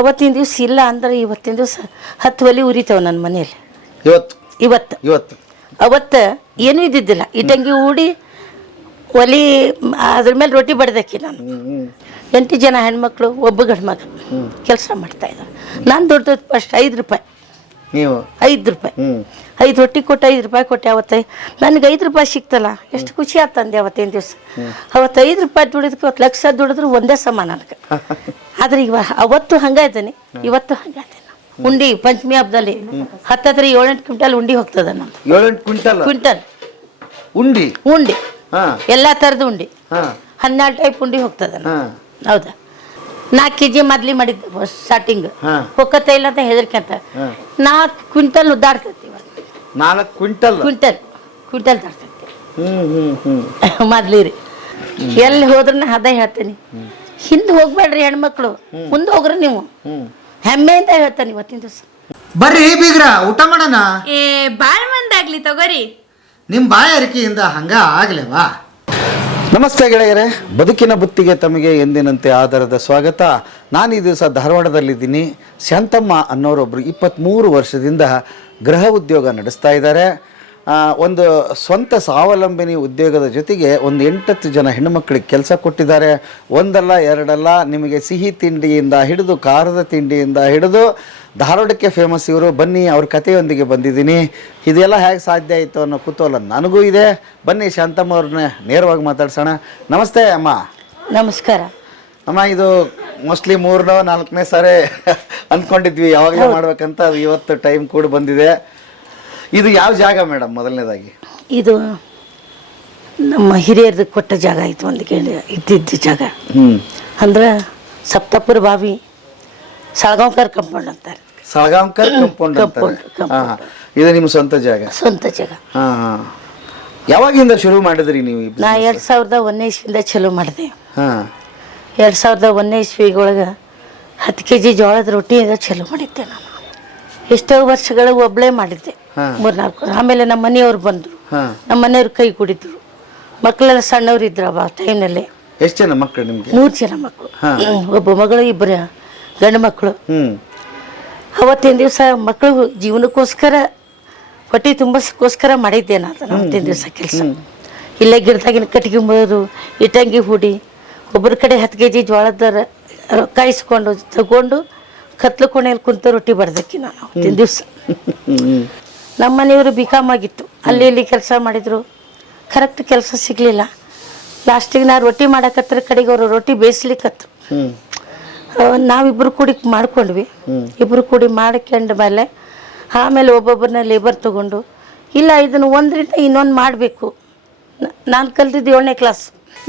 ಅವತ್ತಿನ ದಿವ್ಸ ಇಲ್ಲ ಅಂದ್ರೆ ಇವತ್ತಿನ ದಿವಸ ಹತ್ತು ಒಲೆ ಉರಿತಾವ ನನ್ನ ಮನೆಯಲ್ಲಿ. ಇವತ್ತು? ಇವತ್ತು. ಇವತ್ತು? ಅವತ್ತು ಏನೂ ಇದ್ದಿದ್ದಿಲ್ಲ. ಇಟ್ಟಂಗಿ ಉಡಿ ಒಲಿ ಅದ್ರ ಮೇಲೆ ರೊಟ್ಟಿ ಬಡ್ದಕ್ಕಿ ನಾನು. ಎಂಟು ಜನ ಹೆಣ್ಮಕ್ಳು ಒಬ್ಬ ಗಂಡು ಮಗ ಕೆಲಸ ಮಾಡ್ತಾ ಇದ್ದಾರೆ ನಾನು ದೊಡ್ಡದು ಫಸ್ಟ್ ಐದು ರೂಪಾಯಿ. ನೀವು. ಐದು ರೂಪಾಯಿ. ಐದು ರೊಟ್ಟಿ ಕೊಟ್ಟು ಐದು ರೂಪಾಯಿ ಕೊಟ್ಟೆ ಅವತ್ತೆ. ನನಗೆ ಐದು ರೂಪಾಯಿ ಸಿಕ್ತಲ್ಲ ಎಷ್ಟು ಖುಷಿ ಆಗ್ತಂದೆ ಅವತ್ತೇನು ದಿವಸ. ಅವತ್ತು ಐದು ರೂಪಾಯಿ ದುಡಿದಕ್ಕೆ ಅವತ್ತು ಲಕ್ಷ ದುಡಿದ್ರು ಒಂದೇ ಸಮ ನನಗೆ ಆದ್ರೆ ಇವ ಅವತ್ತು ಹಂಗಾಯ್ತಾನೆ ಇವತ್ತು ಹಂಗಾಯ್ತಾನೆ ಉಂಡಿ ಪಂಚಮಿ ಹಬ್ಬದಲ್ಲಿ ಹತ್ತತ್ರ ಏಳೆಂಟು ಕ್ವಿಂಟಲ್ ಉಂಡಿ ಹೋಗ್ತದ ನಮ್ದು. ಏಳೆಂಟು ಕ್ವಿಂಟಲ್? ಕ್ವಿಂಟಲ್. ಉಂಡಿ? ಉಂಡಿ. ಎಲ್ಲ ಥರದ ಉಂಡಿ. ಹನ್ನೆರಡು ಟೈಪ್ ಉಂಡಿ ಹೋಗ್ತದೆ ಹೌದಾ? ನಾಲ್ಕು ಕೆ ಜಿ ಮೊದ್ಲಿ ಮಾಡಿದ್ದೆ ಸ್ಟಾರ್ಟಿಂಗ್. ಹೊಕ್ಕತ್ತ ಇಲ್ಲ ಅಂತ ಹೆದರ್ಕಂತ. ನಾಲ್ಕು ಕ್ವಿಂಟಲ್ ಉದ್ದಾಡ್ತೈತಿ ಇವಾಗ. ನಾಲ್ಕು ಕ್ವಿಂಟಲ್? ಕ್ವಿಂಟಲ್. ಕ್ವಿಂಟಲ್ ದಾಡ್ತೈತಿ ಮೊದ್ಲಿ ರೀ. ಎಲ್ಲಿ ಹೋದ್ರ ಅದ ಹೇಳ್ತೇನೆ. ಹಿಂದೆ ಹೋಗ್ಬೇಡ್ರಿ ಹೆಣ್ಮಕ್ಳು. ಮುಂದೆ ಹೋಗ್ರಿ ನೀವು. ಹ್ಮ್. ಹೆಮ್ಮೆಯಿಂದ ಹೇಳ್ತೇನೆ ಇವತ್ತಿನ ದಿವಸ. ಬರ್ರಿ ಬೀಗ್ರ ಊಟ ಮಾಡೋಣ? ಏ ಬಾಳ್ ಮಂದಾಗ್ಲಿ ತಗೋರಿ. ನಿಮ್ಮ ಬಾಯಾರಿಕೆಯಿಂದ ಹಂಗ ಆಗ್ಲೇವಾ? ನಮಸ್ತೆ ಗೆಳೆಯರೇ. ಬದುಕಿನ ಬುತ್ತಿಗೆ ತಮಗೆ ಎಂದಿನಂತೆ ಆಧಾರದ ಸ್ವಾಗತ. ನಾನು ಈ ದಿವಸ ಧಾರವಾಡದಲ್ಲಿದ್ದೀನಿ. ಶಾಂತಮ್ಮ ಅನ್ನೋರೊಬ್ಬರು ಇಪ್ಪತ್ತ್ಮೂರು ವರ್ಷದಿಂದ ಗೃಹ ಉದ್ಯೋಗ ನಡೆಸ್ತಾ ಇದ್ದಾರೆ. ಒಂದು ಸ್ವಂತ ಸ್ವಾವಲಂಬಿನಿ ಉದ್ಯೋಗದ ಜೊತೆಗೆ ಒಂದು ಎಂಟತ್ತು ಜನ ಹೆಣ್ಣುಮಕ್ಕಳಿಗೆ ಕೆಲಸ ಕೊಟ್ಟಿದ್ದಾರೆ. ಒಂದಲ್ಲ ಎರಡಲ್ಲ ನಿಮಗೆ ಸಿಹಿ ತಿಂಡಿಯಿಂದ ಹಿಡಿದು ಖಾರದ ತಿಂಡಿಯಿಂದ ಹಿಡಿದು ಧಾರವಾಡಕ್ಕೆ ಫೇಮಸ್ ಇವರು. ಬನ್ನಿ ಅವ್ರ ಕಥೆಯೊಂದಿಗೆ ಬಂದಿದ್ದೀನಿ. ಇದೆಲ್ಲ ಹೇಗೆ ಸಾಧ್ಯ ಆಯಿತು ಅನ್ನೋ ಕುತೂಹಲ ನನಗೂ ಇದೆ. ಬನ್ನಿ ಶಾಂತಮ್ಮ ಅವ್ರನ್ನ ನೇರವಾಗಿ ಮಾತಾಡ್ಸೋಣ. ನಮಸ್ತೆ ಅಮ್ಮ. ನಮಸ್ಕಾರ. ಅಮ್ಮ ಇದು ಮೋಸ್ಟ್ಲಿ ಮೂರನೋ ನಾಲ್ಕನೇ ಸಾರಿ ಅಂದ್ಕೊಂಡಿದ್ವಿ. ಯಾವಾಗಲೂ ಮಾಡ್ಬೇಕಂತ ಅದು ಇವತ್ತು ಟೈಮ್ ಕೂಡ ಬಂದಿದೆ. ಇದು ಯಾವ ಜಾಗ ಮೇಡಮ್ ಮೊದಲನೇದಾಗಿ? ಇದು ನಮ್ಮ ಹಿರಿಯರ್ದು ಕೊಟ್ಟ ಜಾಗ ಆಯ್ತು ಒಂದು ಕೇಳಿ ಇದ್ದಿದ್ದ ಜಾಗ. ಅಂದ್ರೆ ಸಪ್ತಪುರ ಬಾವಿ ಸಳಗಾಂವ್ಕರ್ ಕಂಪೌಂಡ್ ಅಂತಾರೆ. ಸಳಗಾಂಕರ್ ಕಂಪೌಂಡ್ Compound, ಅಂತಾರೆ. compound. ಹಾಂ ಹಾಂ ಇದು ನಿಮ್ಮ ಸ್ವಂತ ಜಾಗ? ಸ್ವಂತ ಜಾಗ. ಹಾಂ ಹಾಂ ಯಾವಾಗಿಂದ ಶುರು ಮಾಡಿದ್ರಿ ನೀವು ಈ ನಾ ಎರಡು ಸಾವಿರದ ಒಂದನೇ ಇಸ್ವಿಯಿಂದ ಚಲೋ ಮಾಡಿದೆ. ಹಾಂ. ಎರಡು ಸಾವಿರದ ಒಂದನೇ ಇಸ್ವಿಗೊಳಗೆ ಹತ್ತು ಕೆ ಜಿ ಜೋಳದ ರೊಟ್ಟಿಯಿಂದ ಚಲೋ ಮಾಡಿದ್ದೆ ನಾನು. ಎಷ್ಟೋ ವರ್ಷಗಳು ಒಬ್ಬಳೇ ಮಾಡಿದ್ದೆ. ಮೂರ್ನಾಲ್ಕು. ಆಮೇಲೆ ನಮ್ಮ ಮನೆಯವ್ರು ಬಂದರು. ನಮ್ಮ ಮನೆಯವ್ರು ಕೈ ಕುಡಿದ್ರು. ಮಕ್ಕಳೆಲ್ಲ ಸಣ್ಣವ್ರು ಇದ್ರು ಆ ಟೈಮ್ನಲ್ಲಿ ಎಷ್ಟು ಜನ ಮಕ್ಕಳು ನಿಮಗೆ? ಮೂರು ಜನ ಮಕ್ಕಳು ಒಬ್ಬ ಮಗಳು ಇಬ್ಬರು ಗಂಡು ಮಕ್ಕಳು ಅವತ್ತಿನ ದಿವಸ ಮಕ್ಕಳು ಜೀವನಕ್ಕೋಸ್ಕರ ಹೊಟ್ಟೆ ತುಂಬಸ್ಕೋಸ್ಕರ ಮಾಡಿದ್ದೆ ನಾನು ಅವತ್ತಿನ ದಿವಸ ಕೆಲಸ. ಇಲ್ಲೇ ಗಿಡದಾಗಿನ ಕಟ್ಕೊಂಬೋದು ಇಟ್ಟಂಗಿ ಹೂಡಿ ಒಬ್ಬರ ಕಡೆ ಹತ್ತು ಕೆ ಜಿ ಜೋಳದ ಕಾಯಿಸ್ಕೊಂಡು ರೊಕ್ಕ ಇಸ್ಕೊಂಡು ತಗೊಂಡು ಕತ್ಲು ಕೋಣೆಯಲ್ಲಿ ಕುಂತ ರೊಟ್ಟಿ ಬರ್ದಕ್ಕಿ ನಾನು ಅವತ್ತಿನ ದಿವಸ. ನಮ್ಮ ಮನೆಯವರು ಬಿ ಕಾಮ್ ಆಗಿತ್ತು. ಅಲ್ಲಿ ಇಲ್ಲಿ ಕೆಲಸ ಮಾಡಿದರು. ಕರೆಕ್ಟ್ ಕೆಲಸ ಸಿಗಲಿಲ್ಲ. ಲಾಸ್ಟಿಗೆ ನಾ ರೊಟ್ಟಿ ಮಾಡಕತ್ರ ಕಡೆಗೆ ಅವರು ರೊಟ್ಟಿ ಬೇಯಿಸ್ಲಿಕ್ಕತ್ತು ನಾವಿಬ್ಬರು ಕೂಡಿ ಮಾಡ್ಕೊಂಡ್ವಿ. ಇಬ್ಬರು ಕೂಡಿ ಮಾಡ್ಕೊಂಡ ಮೇಲೆ ಆಮೇಲೆ ಒಬ್ಬೊಬ್ಬರನ್ನ ಲೇಬರ್ ತಗೊಂಡು ಇಲ್ಲ ಇದನ್ನು ಒಂದರಿಂದ ಇನ್ನೊಂದು ಮಾಡಬೇಕು. ನಾನು ಕಲ್ತಿದ್ದು ಏಳನೇ ಕ್ಲಾಸ್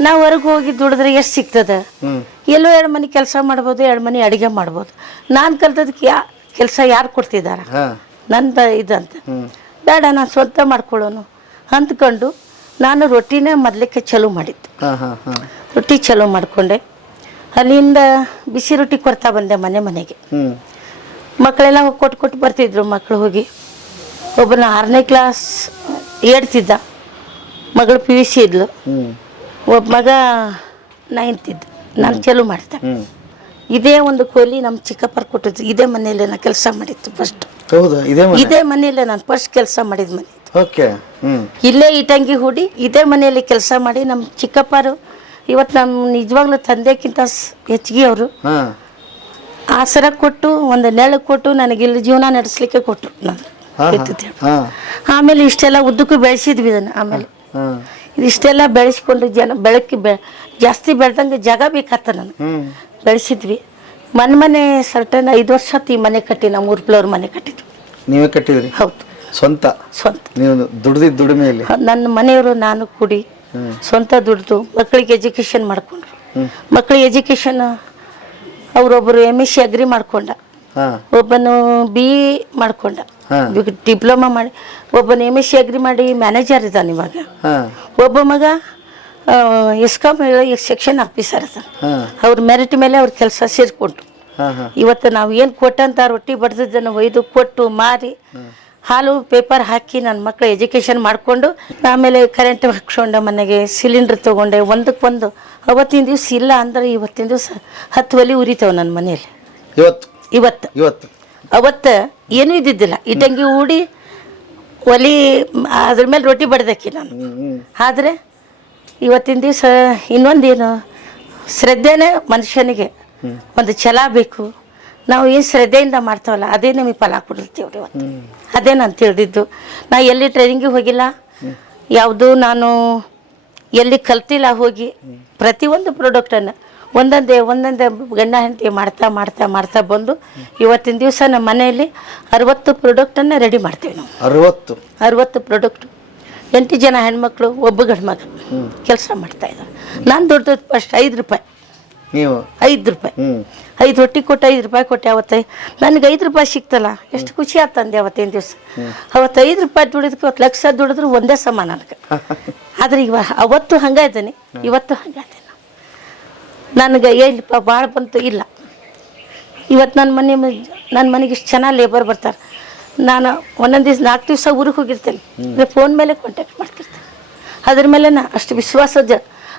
ನಾವು ಹೊರಗೆ ಹೋಗಿ ದುಡಿದ್ರೆ ಎಷ್ಟು ಸಿಗ್ತದೆ? ಎಲ್ಲೋ ಎರಡು ಮನೆ ಕೆಲಸ ಮಾಡ್ಬೋದು ಎರಡು ಮನೆ ಅಡುಗೆ ಮಾಡ್ಬೋದು. ನಾನು ಕಲ್ತದಕ್ಕೆ ಯಾ ಕೆಲಸ ಯಾರು ಕೊಡ್ತಿದ್ದಾರೆ ನನ್ನ ಇದಂತ. ಬೇಡ ನಾನು ಸ್ವಂತ ಮಾಡ್ಕೊಳ್ಳೋನು. ಅಂದ್ಕೊಂಡು ನಾನು ರೊಟ್ಟಿನೇ ಮೊದಲಕ್ಕೆ ಚಲೋ ಮಾಡಿದ್ದು. ರೊಟ್ಟಿ ಚಲೋ ಮಾಡಿಕೊಂಡೆ. ಅಲ್ಲಿಂದ ಬಿಸಿ ರೊಟ್ಟಿ ಕೊಡ್ತಾ ಬಂದೆ ಮನೆ ಮನೆಗೆ. ಮಕ್ಕಳೆಲ್ಲ ಕೊಟ್ಟು ಕೊಟ್ಟು ಬರ್ತಿದ್ರು ಮಕ್ಕಳು ಹೋಗಿ. ಒಬ್ಬನ ಆರನೇ ಕ್ಲಾಸ್ ಏಡ್ತಿದ್ದ. ಮಗಳು ಪಿ ಯು ಸಿ ಇದ್ಲು. ಒಬ್ಬ ಮಗ ನೈನ್ತ್ ಇದ್ದ. ನಾನು ಚಲೋ ಮಾಡ್ದೆ. ಇದೇ ಒಂದು ಕೋಲಿ ನಮ್ಮ ಚಿಕ್ಕಪ್ಪರ್ ಕೊಟ್ಟಿದ್ದು. ಇದೇ ಮನೆಯಲ್ಲೇ ನಾನು ಕೆಲಸ ಮಾಡಿದ್ದು ಫಸ್ಟ್ ಹೌದಾ ಇದೇ ಮನೆ. ಇದೇ ಮನೆಯಲ್ಲೇ ನಾನು ಫಸ್ಟ್ ಕೆಲಸ ಮಾಡಿದ ಮನೆ ಇದು. ಓಕೆ ಇಲ್ಲೇ ಇಟಂಗಿ ಹೂಡಿ ಇದೇ ಮನೆಯಲ್ಲಿ ಕೆಲಸ ಮಾಡಿ ನಮ್ಮ ಚಿಕ್ಕಪ್ಪರು ಇವತ್ತು ನಮ್ಮ ನಿಜವಾಗ್ಲೂ ತಂದೆಕ್ಕಿಂತ ಸ್- ಹೆಚ್ಚಿಗೆ ಅವರು ಹಾಂ. ಆಸರ ಕೊಟ್ಟು ಒಂದು ನೆಳು ಕೊಟ್ಟು ನನಗೆ ಇಲ್ಲಿ ಜೀವನ ನಡೆಸಲಿಕ್ಕೆ ಕೊಟ್ಟರು ನಾನು ಹಾಂ. ಹಾಂ. ಆಮೇಲೆ ಇಷ್ಟೆಲ್ಲ ಉದ್ದಕ್ಕೂ ಬೆಳೆಸಿದ್ವಿ ಇದನ್ನು ಆಮೇಲೆ. ಹಾಂ. ಇದಿಷ್ಟೆಲ್ಲ ಬೆಳೆಸ್ಕೊಂಡು ಜನ ಬೆಳಕಿ ಬೆ ಜಾಸ್ತಿ ಬೆಳೆದಂಗೆ ಜಾಗ ಬೇಕಾತ ನನಗೆ. ಬೆಳೆಸಿದ್ವಿ. ಮನೆ ಮನೆ ಸರ್ಟನ್ ಐದು ವರ್ಷ ಹೊತ್ತು ಈ ಮನೆ ಕಟ್ಟಿ ನಮ್ಮ ಊರ್ ಫ್ಲೋರ್ ಮನೆ ಕಟ್ಟಿದ್ವಿ ನೀವೇ ಕಟ್ಟಿದ್ರಿ? ಹೌದು. ಸ್ವಂತ? ಸ್ವಂತ. ನೀವು ದುಡ್ದಿದ್ದ ದುಡಿಮೆಯಲ್ಲಿ ನನ್ನ ಮನೆಯವರು ನಾನು ಕೂಡಿ ಸ್ವಂತ ದುಡ್ದು ಮಕ್ಕಳಿಗೆ ಎಜುಕೇಷನ್ ಮಾಡ್ಕೊಂಡ್ರು. ಮಕ್ಕಳಿಗೆ ಎಜುಕೇಷನ್ ಅವರೊಬ್ಬರು ಎಂ ಎಸ್ ಸಿ ಅಗ್ರಿ ಮಾಡ್ಕೊಂಡ ಒಬ್ಬನು ಬಿ ಇ ಮಾಡ್ಕೊಂಡ. ಡಿಪ್ಲೊಮಾ ಮಾಡಿ ಒಬ್ಬ ಎಂ ಎಸ್ ಸಿ ಅಗ್ರಿ ಮಾಡಿ ಮ್ಯಾನೇಜರ್ ಇದ್ದಾನೆ ಇವಾಗ. ಒಬ್ಬ ಮಗ ಎಸ್ಕಾಮ್ ಸೆಕ್ಷನ್ ಆಫೀಸರ್ ಇದ್ದಾನೆ ಅವ್ರ ಮೆರಿಟ್ ಮೇಲೆ ಅವ್ರ ಕೆಲಸ ಸೇರ್ಕೊಂಡು ಇವತ್ತು ನಾವು ಏನು ಕೊಟ್ಟಂತ ರೊಟ್ಟಿ ಬಡ್ದದ್ದನ್ನು ಒಯ್ದು ಕೊಟ್ಟು ಮಾರಿ ಹಾಲು ಪೇಪರ್ ಹಾಕಿ ನನ್ನ ಮಕ್ಕಳು ಎಜುಕೇಷನ್ ಮಾಡಿಕೊಂಡು ಆಮೇಲೆ ಕರೆಂಟ್ ಹಾಕ್ಸ್ಕೊಂಡೆ ಮನೆಗೆ ಸಿಲಿಂಡ್ರ್ ತೊಗೊಂಡೆ. ಒಂದಕ್ಕೊಂದು ಅವತ್ತಿನ ದಿವಸ ಇಲ್ಲ ಅಂದ್ರೆ ಇವತ್ತಿನ ದಿವಸ ಹತ್ತು ಒಲಿ ಉರಿತಾವೆ ನನ್ನ ಮನೆಯಲ್ಲಿ. ಇವತ್ತು? ಇವತ್ತು. ಇವತ್ತು? ಅವತ್ತು ಏನೂ ಇದ್ದಿದ್ದಿಲ್ಲ. ಇಟ್ಟಂಗಿ ಹೂಡಿ ಒಲಿ ಅದ್ರ ಮೇಲೆ ರೊಟ್ಟಿ ಬಡ್ದಕ್ಕಿ ನಾನು. ಆದರೆ ಇವತ್ತಿನ ದಿವಸ ಇನ್ನೊಂದೇನು ಶ್ರದ್ಧೆನೇ ಮನುಷ್ಯನಿಗೆ. ಒಂದು ಛಲ ಬೇಕು. ನಾವು ಏನು ಶ್ರದ್ಧೆಯಿಂದ ಮಾಡ್ತೇವಲ್ಲ ಅದೇ ನಿಮಗೆ ಫಲ ಕೊಡಿರ್ತೀವ್ರಿ ಇವತ್ತು. ಅದೇ ನಾನು ತಿಳಿದಿದ್ದು. ನಾ ಎಲ್ಲಿ ಟ್ರೈನಿಂಗಿಗೆ ಹೋಗಿಲ್ಲ. ಯಾವುದು ನಾನು ಎಲ್ಲಿ ಕಲ್ತಿಲ್ಲ ಹೋಗಿ ಪ್ರತಿಯೊಂದು ಪ್ರಾಡಕ್ಟನ್ನು ಒಂದೊಂದೇ ಒಂದೊಂದೇ ಗಂಡ ಹೆಂಡತಿ ಮಾಡ್ತಾ ಮಾಡ್ತಾ ಮಾಡ್ತಾ ಬಂದು ಇವತ್ತಿನ ದಿವಸ ನಮ್ಮ ಮನೆಯಲ್ಲಿ ಅರವತ್ತು ಪ್ರಾಡಕ್ಟನ್ನು ರೆಡಿ ಮಾಡ್ತೀವಿ ನಾವು. ಅರವತ್ತು? ಅರವತ್ತು ಪ್ರಾಡಕ್ಟು ಎಂಟು ಜನ ಹೆಣ್ಮಕ್ಳು ಒಬ್ಬ ಗಂಡು ಮಗ ಕೆಲಸ ಮಾಡ್ತಾ ಇದ್ದಾರೆ ನಾನು ದೊಡ್ಡ ಫಸ್ಟ್ ಐದು ರೂಪಾಯಿ. ನೀವು? ಐದು ರೂಪಾಯಿ. ಐದು ರೊಟ್ಟಿ ಕೊಟ್ಟು ಐದು ರೂಪಾಯಿ ಕೊಟ್ಟೆ ಅವತ್ತೆ. ನನಗೆ ಐದು ರೂಪಾಯಿ ಸಿಕ್ತಲ್ಲ ಎಷ್ಟು ಖುಷಿ ಆತಂದೆ ಅವತ್ತಿನ ದಿವಸ. ಅವತ್ತು ಐದು ರೂಪಾಯಿ ದುಡಿದಕ್ಕೆ ಅವತ್ತು ಲಕ್ಷ ದುಡಿದ್ರು ಒಂದೇ ಸಮ ನನಗೆ. ಆದ್ರೆ ಇವ ಅವತ್ತು ಹಂಗೆ ಇದ್ದೀನಿ ಇವತ್ತು ಹಂಗೆ ಇದ್ದೀನಿ. ನನಗೆ ಏನಪ್ಪ ಭಾಳ ಬಂತು ಇಲ್ಲ. ಇವತ್ತು ನನ್ನ ಮನೆ ನನ್ನ ಮನೆಗೆ ಇಷ್ಟು ಚೆನ್ನಾಗಿ ಲೇಬರ್ ಬರ್ತಾರೆ. ನಾನು ಒಂದೊಂದು ದಿವ್ಸ ನಾಲ್ಕು ದಿವಸ ಊರಿಗೆ ಹೋಗಿರ್ತೇನೆ. ಫೋನ್ ಮೇಲೆ ಕಾಂಟ್ಯಾಕ್ಟ್ ಮಾಡ್ತಿರ್ತೇನೆ. ಅದ್ರ ಮೇಲೆ ನಾ ಅಷ್ಟು ವಿಶ್ವಾಸ ಜ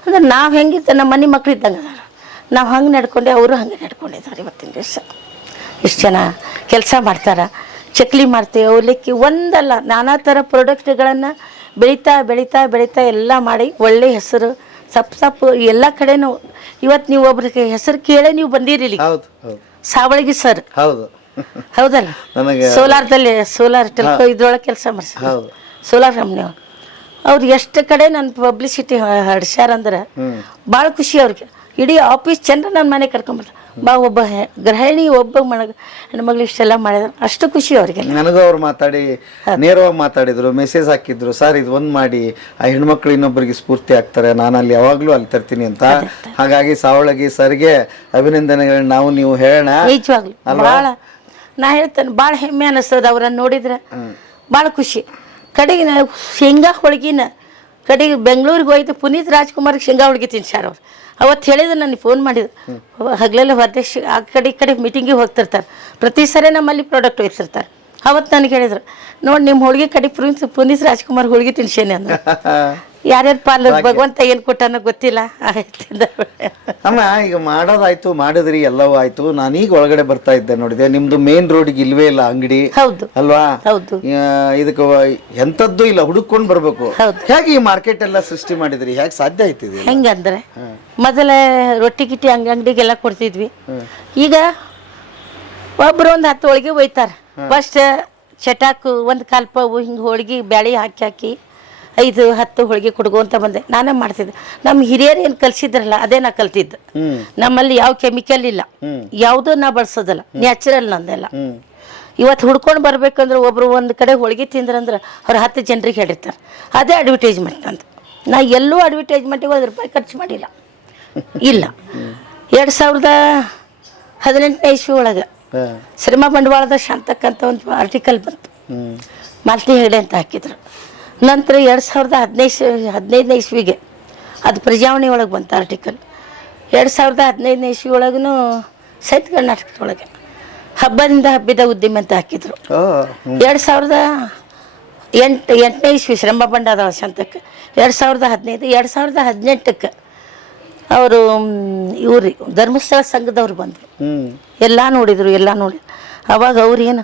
ಅಂದ್ರೆ ನಾವು ಹೆಂಗಿದ್ದೆ ನಮ್ಮ ಮನೆ ಮಕ್ಳು ಇದ್ದಂಗೆ ನಾವು ಹಂಗೆ ನಡ್ಕೊಂಡೆ ಅವರು ಹಂಗೆ ನಡ್ಕೊಂಡಿದ್ದಾರೆ ಇವತ್ತಿನ ದಿವಸ. ಇಷ್ಟು ಜನ ಕೆಲಸ ಮಾಡ್ತಾರೆ. ಚಕ್ಲಿ ಮಾಡ್ತೀವಿ ಅವಲಕ್ಕಿ ಒಂದಲ್ಲ ನಾನಾ ಥರ ಪ್ರಾಡಕ್ಟ್ಗಳನ್ನು ಬೆಳೀತಾ ಬೆಳೀತಾ ಬೆಳೀತಾ ಎಲ್ಲ ಮಾಡಿ ಒಳ್ಳೆಯ ಹೆಸರು ಸಪ್ ಸಪ್ಪು ಎಲ್ಲ ಕಡೆನೂ ಇವತ್ತು ನೀವು ಒಬ್ರಿಗೆ ಹೆಸರು ಕೇಳೇ ನೀವು ಬಂದಿರಿ ಇಲ್ಲಿ ಹೌದು ಹೌದು. ಸಾವಳಗಿ ಸರ್. ಹೌದು. ಹೌದಲ್ಲ? ನನಗೆ ಸೋಲಾರ್ದಲ್ಲಿ ಸೋಲಾರ್ ಟೆಲ್ಕೋ ಇದ್ರೊಳಗೆ ಕೆಲಸ ಮಾಡಿಸಿ ಹೌದು. ಸೋಲಾರ್ ಕಂಪ್ನಿ ಅವ್ರು. ಎಷ್ಟು ಕಡೆ ನನ್ನ ಪಬ್ಲಿಸಿಟಿ ಹಡ್ಸ್ಯಾರಂದ್ರೆ ಭಾಳ ಖುಷಿ ಅವ್ರಿಗೆ. ಇಡೀ ಆಫೀಸ್ ಜನರು ನನ್ನ ಮನೆ ಕರ್ಕೊಂಡ್ಬರ್ತಾರೆ ಬಾ ಒಬ್ಬ ಹೆ- ಗೃಹಿಣಿ ಒಬ್ಬ ಮನ ಹೆಣ್ಮಗಳು ಇಷ್ಟೆಲ್ಲ ಮಾಡಿದ್ರು ಅಷ್ಟು ಖುಷಿ ಅವ್ರಿಗೆ. ನನಗೂ ಅವ್ರು ಮಾತಾಡಿ ನೇರವಾಗಿ ಮಾತಾಡಿದ್ರು ಮೆಸೇಜ್ ಹಾಕಿದ್ರು ಸರ್ ಇದು ಒಂದು ಮಾಡಿ. ಆ ಹೆಣ್ಮಕ್ಳು ಇನ್ನೊಬ್ಬರಿಗೆ ಸ್ಫೂರ್ತಿ ಆಗ್ತಾರೆ. ನಾನು ಅಲ್ಲಿ ಯಾವಾಗಲೂ ಅಲ್ಲಿ ತರ್ತೀನಿ ಅಂತ. ಹಾಗಾಗಿ ಸಾವಳಗಿ ಸರ್ಗೆ ಅಭಿನಂದನೆಗಳನ್ನ ನಾವು ನೀವು ಹೇಳೋಣ. ನಿಜವಾಗ್ಲು. ಭಾಳ ನಾ ಹೇಳ್ತೇನೆ ಭಾಳ ಹೆಮ್ಮೆ ಅನ್ನಿಸ್ತದ ಅವ್ರನ್ನ ನೋಡಿದ್ರೆ. ಭಾಳ ಖುಷಿ. ಕಡೆಗೆ ಶೇಂಗಾ ಹೋಳ್ಗಿನ ಕಡೆಗೆ ಬೆಂಗಳೂರಿಗೆ ಹೋಯ್ತು ಪುನೀತ್ ರಾಜ್ಕುಮಾರ್ಗೆ ಶೇಂಗಾ ಹೋಳ್ಗಿ ತಿನ್ಸಾರ ಅವ್ರು. ಅವತ್ತು ಹೇಳಿದ ನನಗೆ ಫೋನ್ ಮಾಡಿದ್ರು ಹಗಲೆಲ್ಲ ಅಧ್ಯಕ್ಷ ಆ ಕಡೆ ಈ ಕಡೆ ಮೀಟಿಂಗಿಗೆ ಹೋಗ್ತಿರ್ತಾರೆ. ಪ್ರತಿ ಸರಿ ನಮ್ಮಲ್ಲಿ ಪ್ರಾಡಕ್ಟ್ ಒಯ್ತಿರ್ತಾರೆ ಅವತ್ತು ನನಗೆ ಹೇಳಿದ್ರು, ನೋಡಿ ನಿಮ್ಮ ಹೋಳಿಗೆ ಕಡೆ ಪುನೀತ್ ಪುನೀತ್ ರಾಜ್ಕುಮಾರ್ ಹೋಳಿಗೆ ತಿನ್ಸೇನೆ ಅಂದ್ರೆ. ಯಾರ್ಯಾರ ಪಾಲು ಭಗವಂತ ಏನು ಕೊಟ್ಟನ ಗೊತ್ತಿಲ್ಲ. ಅಮ್ಮ ಈಗ ಮಾಡೋದಾಯ್ತು ಮಾಡಿದ್ರಿ ಎಲ್ಲವೂ ಆಯ್ತು. ನಾನೀಗ ಒಳಗಡೆ ಬರ್ತಾ ಇದ್ದೆ ನೋಡಿದೆ. ನಿಮ್ದು ಮೇನ್ ರೋಡ್ಗೆ ಇಲ್ವೇ ಇಲ್ಲ ಅಂಗಡಿ. ಹೌದು. ಅಲ್ವಾ? ಹೌದು. ಇದಕ್ಕೆ ಎಂತದ್ದು ಇಲ್ಲ ಹುಡುಕೊಂಡು ಬರ್ಬೇಕು. ಹೇಗೆ ಈ ಮಾರ್ಕೆಟ್ ಎಲ್ಲ ಸೃಷ್ಟಿ ಮಾಡಿದ್ರಿ? ಹೇಗೆ ಸಾಧ್ಯ ಆಯ್ತಿದೆ ಹೆಂಗಂದ್ರೆ ಮೊದಲ ರೊಟ್ಟಿ ಗಿಟ್ಟಿ ಅಂಗ ಅಂಗಡಿಗೆಲ್ಲ ಕೊಡ್ತಿದ್ವಿ. ಈಗ ಒಬ್ರು ಒಂದು ಹತ್ತು ಹೋಳಿಗೆ ಒಯ್ತಾರೆ. ಫಸ್ಟ್ ಚಟಾಕು ಒಂದು ಕಾಲು ಪಾವು ಹಿಂಗೆ ಹೋಳಿಗೆ ಬ್ಯಾಳಿ ಹಾಕಿ ಹಾಕಿ. ಐದು ಹತ್ತು ಹೋಳಿಗೆ ಅಂತ ಬಂದೆ. ನಾನೇ ಮಾಡ್ತಿದ್ದೆ. ನಮ್ಮ ಹಿರಿಯರು ಏನು ಕಲಿಸಿದ್ರಲ್ಲ ಅದೇ ನಾ ಕಲ್ತಿದ್ದು. ನಮ್ಮಲ್ಲಿ ಯಾವ ಕೆಮಿಕಲ್ ಇಲ್ಲ. ಯಾವುದೂ ನಾ ಬಳಸೋದಲ್ಲ. ನ್ಯಾಚುರಲ್ ನಂದೆಲ್ಲ ಇವತ್ತು ಹುಡ್ಕೊಂಡು ಬರ್ಬೇಕಂದ್ರೆ ಒಬ್ಬರು ಒಂದು ಕಡೆ ಹೋಳಿಗೆ ತಿಂದ್ರಂದ್ರೆ ಅವ್ರು ಹತ್ತು ಜನರಿಗೆ ಹೇಳಿರ್ತಾರೆ. ಅದೇ ಅಡ್ವರ್ಟೈಸ್ಮೆಂಟ್ ಅಂತ ನಾ ಎಲ್ಲೂ ಅಡ್ವರ್ಟೈಸ್ಮೆಂಟಿಗೆ ಒಂದು ರೂಪಾಯಿ ಖರ್ಚು ಮಾಡಿಲ್ಲ. ಇಲ್ಲ. ಎರಡು ಸಾವಿರದ ಹದಿನೆಂಟನೇ ಇಸ್ವಿ ಒಳಗೆ. ಶ್ರಮ ಬಂಡವಾಳದ ಶಾಂತಕ್ಕಂಥ ಒಂದು ಆರ್ಟಿಕಲ್ ಬಂತು. ಮಾಲ್ತಿ ಹೆಗಡೆ ಅಂತ ಹಾಕಿದ್ರು. ನಂತರ ಎರಡು ಸಾವಿರದ ಹದಿನೈದು ಹದಿನೈದನೇ ಇಸ್ವಿಗೆ ಅದು ಪ್ರಜಾವಣಿ ಒಳಗೆ ಬಂತು ಆರ್ಟಿಕಲ್ ಎರಡು ಸಾವಿರದ ಹದಿನೈದನೇ ಇಸ್ವಿ ಒಳಗೂ ಸಹಿತ ಕರ್ನಾಟಕದೊಳಗೆ ಹಬ್ಬದಿಂದ ಹಬ್ಬಿದ ಉದ್ದಿಮೆ ಅಂತ ಹಾಕಿದ್ರು. ಎರಡು ಸಾವಿರದ ಎಂಟು ಎಂಟನೇ ಇಸ್ವಿ ಶ್ರಮ ಬಂಡಾದ ಶಾಂತಕ್ಕೆ ಎರಡು ಸಾವಿರದ ಹದಿನೈದು ಎರಡು ಸಾವಿರದ ಹದಿನೆಂಟಕ್ಕೆ ಅವರು ಇವ್ರಿ ಧರ್ಮಸ್ಥಳ ಸಂಘದವ್ರು ಬಂದರು. ಎಲ್ಲ ನೋಡಿದರು ಎಲ್ಲ ನೋಡಿ. ಅವಾಗ ಅವ್ರು ಏನು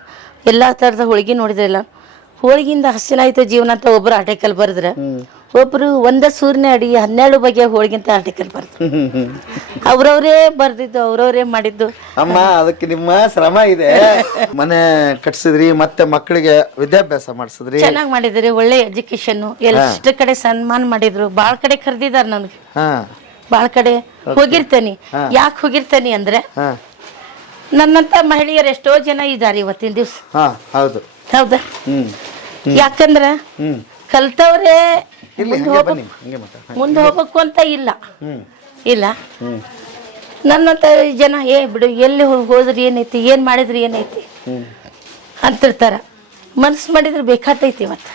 ಎಲ್ಲ ಥರದ ಹೋಳಿಗೆ ನೋಡಿದ್ರು ಎಲ್ಲ ಹೋಳಿಗೆಯಿಂದ ಹಸಿನಾಯ್ತು ಜೀವನ ಅಂತ ಒಬ್ರು ಆರ್ಟಿಕಲ್ ಬರೆದ್ರೆ ಒಬ್ರು ಒಂದೇ ಸೂರ್ಯನ ಅಡಿ ಹನ್ನೆರಡು ಬಗೆಯ ಹೋಳಿಗಿಂತ ಆರ್ಟಿಕಲ್ ಬರ್ತ ಅವ್ರವ್ರೇ ಬರ್ದಿದ್ದು ಅವ್ರವ್ರೇ ಮಾಡಿದ್ದು. ಅಮ್ಮ ಅದಕ್ಕೆ ನಿಮ್ಮ ಶ್ರಮ ಇದೆ. ಮನೆ ಕಟ್ಸಿದ್ರಿ ಮತ್ತೆ ಮಕ್ಕಳಿಗೆ ವಿದ್ಯಾಭ್ಯಾಸ ಮಾಡಿಸಿದ್ರಿ. ಚೆನ್ನಾಗಿ ಮಾಡಿದ್ರಿ ಒಳ್ಳೆ ಎಜುಕೇಶನ್ ಎಷ್ಟು ಕಡೆ ಸನ್ಮಾನ ಮಾಡಿದ್ರು. ಬಾಳ್ ಕಡೆ ಕರೆದಿದ್ದಾರೆ ನನಗೆ ಹಾ. ಭಾಳ ಕಡೆ ಹೋಗಿರ್ತೇನೆ. ಯಾಕೆ ಹೋಗಿರ್ತೇನೆ ಅಂದ್ರೆ ನನ್ನಂತ ಮಹಿಳೆಯರು ಎಷ್ಟೋ ಜನ ಇದ್ದಾರೆ ಇವತ್ತಿನ ದಿವಸ. ಹಾ ಹೌದು. ಹೌದಾ? ಹ್ಮ್. ಯಾಕಂದ್ರೆ ಕಲ್ತವ್ರೆ ಮುಂದೆ ಹಂಗೆ ಹೋಗ್ಬೇಕು. ಅಂತ ಇಲ್ಲ. ಇಲ್ಲ. ನನ್ನಂತ ಜನ ಏ ಬಿಡು ಎಲ್ಲಿ ಹೋದ್ರಿ ಏನೈತಿ ಏನು ಮಾಡಿದ್ರಿ ಏನೈತಿ? ಅಂತಿರ್ತಾರ. ಮನ್ಸು ಮಾಡಿದ್ರೆ ಬೇಕಾತೈತಿ ಇವತ್ತು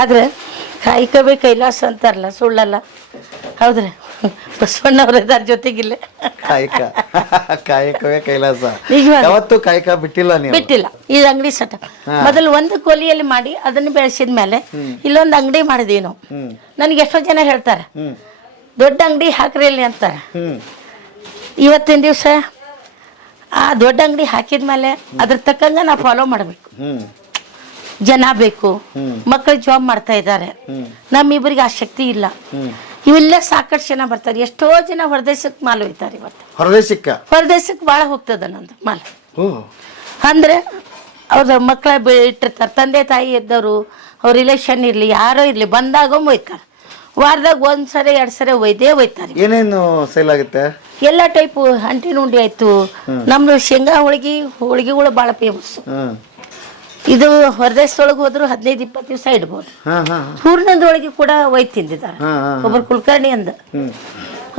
ಆದ್ರೆ ಕಾಯ್ಕೋಬೇಕು ಕೈಲಾಸ ಅಂತಾರಲ್ಲ ಸುಳ್ಳಲ್ಲ. ಹೌದ್ರಿ. ಬಸವಣ್ಣವ್ರ ಇದಾರ ಜೊತೆಗಿಲ್ಲ. ಕಾಯಕ. ಕಾಯಕವೇ ಕೈಲಾಸ. ಯಾವತ್ತು ಯಾವತ್ತೂ ಕಾಯಕ ಬಿಟ್ಟಿಲ್ಲ ನೀವು. ಬಿಟ್ಟಿಲ್ಲ. ಈ ಅಂಗಡಿ ಸಟ ಮೊದಲು ಒಂದು ಕೊಲಿಯಲ್ಲಿ ಮಾಡಿ ಅದನ್ನು ಬೆಳೆಸಿದ ಮೇಲೆ ಇಲ್ಲೊಂದು ಅಂಗಡಿ ಮಾಡಿದ್ವಿ ನಾವು ಹ್ಮ್. ನನಗೆ ಎಷ್ಟೋ ಜನ ಹೇಳ್ತಾರೆ. ಹ್ಮ್. ದೊಡ್ಡ ಅಂಗಡಿ ಹಾಕ್ರಿ ಇಲ್ಲಿ ಅಂತಾರೆ. ಹ್ಮ್. ಇವತ್ತಿನ ದಿವಸ ಆ ದೊಡ್ಡ ಅಂಗಡಿ ಹಾಕಿದ ಮೇಲೆ ಅದ್ರ ತಕ್ಕಂಗ ನಾ ಫಾಲೋ ಮಾಡಬೇಕು. ಹ್ಮ್. ಜನ ಬೇಕು. ಮಕ್ಕಳು ಜಾಬ್ ಮಾಡ್ತಾ ಇದ್ದಾರೆ. ನಮ್ಮಿಬ್ಬರಿಗೆ ಆ ಶಕ್ತಿ ಇಲ್ಲ. ಇವೆಲ್ಲ ಸಾಕಷ್ಟು ಜನ ಬರ್ತಾರೆ. ಎಷ್ಟೋ ಜನ ಹೊರದೇಶಕ್ಕೆ ಮಾಲ್ ಒಯ್ತಾರೆ ಇವತ್ತು. ಹೊರದೇಶಕ್ಕೆ? ಹೊರದೇಶಕ್ಕೆ ಭಾಳ ಹೋಗ್ತದ ನಂದು ಮಾಲ್. ಅಂದ್ರೆ ಅವ್ರ ಮಕ್ಕಳ ಇಟ್ಟಿರ್ತಾರೆ. ತಂದೆ ತಾಯಿ ಇದ್ದವರು ಅವ್ರ ರಿಲೇಷನ್ ಇರಲಿ ಯಾರೋ ಇರಲಿ ಬಂದಾಗ ಒಯ್ತಾರೆ ವಾರದಾಗ ಒಂದು ಸರಿ ಎರಡು ಸರಿ ಒಯ್ದೇ ಒಯ್ತಾರೆ ಏನೇನು ಸೇಲ್ ಆಗುತ್ತೆ? ಎಲ್ಲ ಟೈಪು ಅಂಟಿನ ಉಂಡಿ ಆಯಿತು. ನಮ್ದು ಶೇಂಗಾ ಹೋಳಿಗೆ ಹೋಳಿಗೆಗಳು ಭಾಳ ಫೇಮಸ್ ಹ್ಮ್. ಇದು ಹೊರದೇಶದೊಳಗೆ ಹೋದ್ರು ಹದಿನೈದು ಇಪ್ಪತ್ತು ದಿವಸ ಇಡ್ಬೋದು. ಹಾ ಹಾ. ಹೂರ್ಣದ ಕೂಡ ಒಯ್ ತಿಂದಿದ್ದಾರೆ ಒಬ್ಬರು ಕುಲಕರ್ಣಿ ಅಂದ.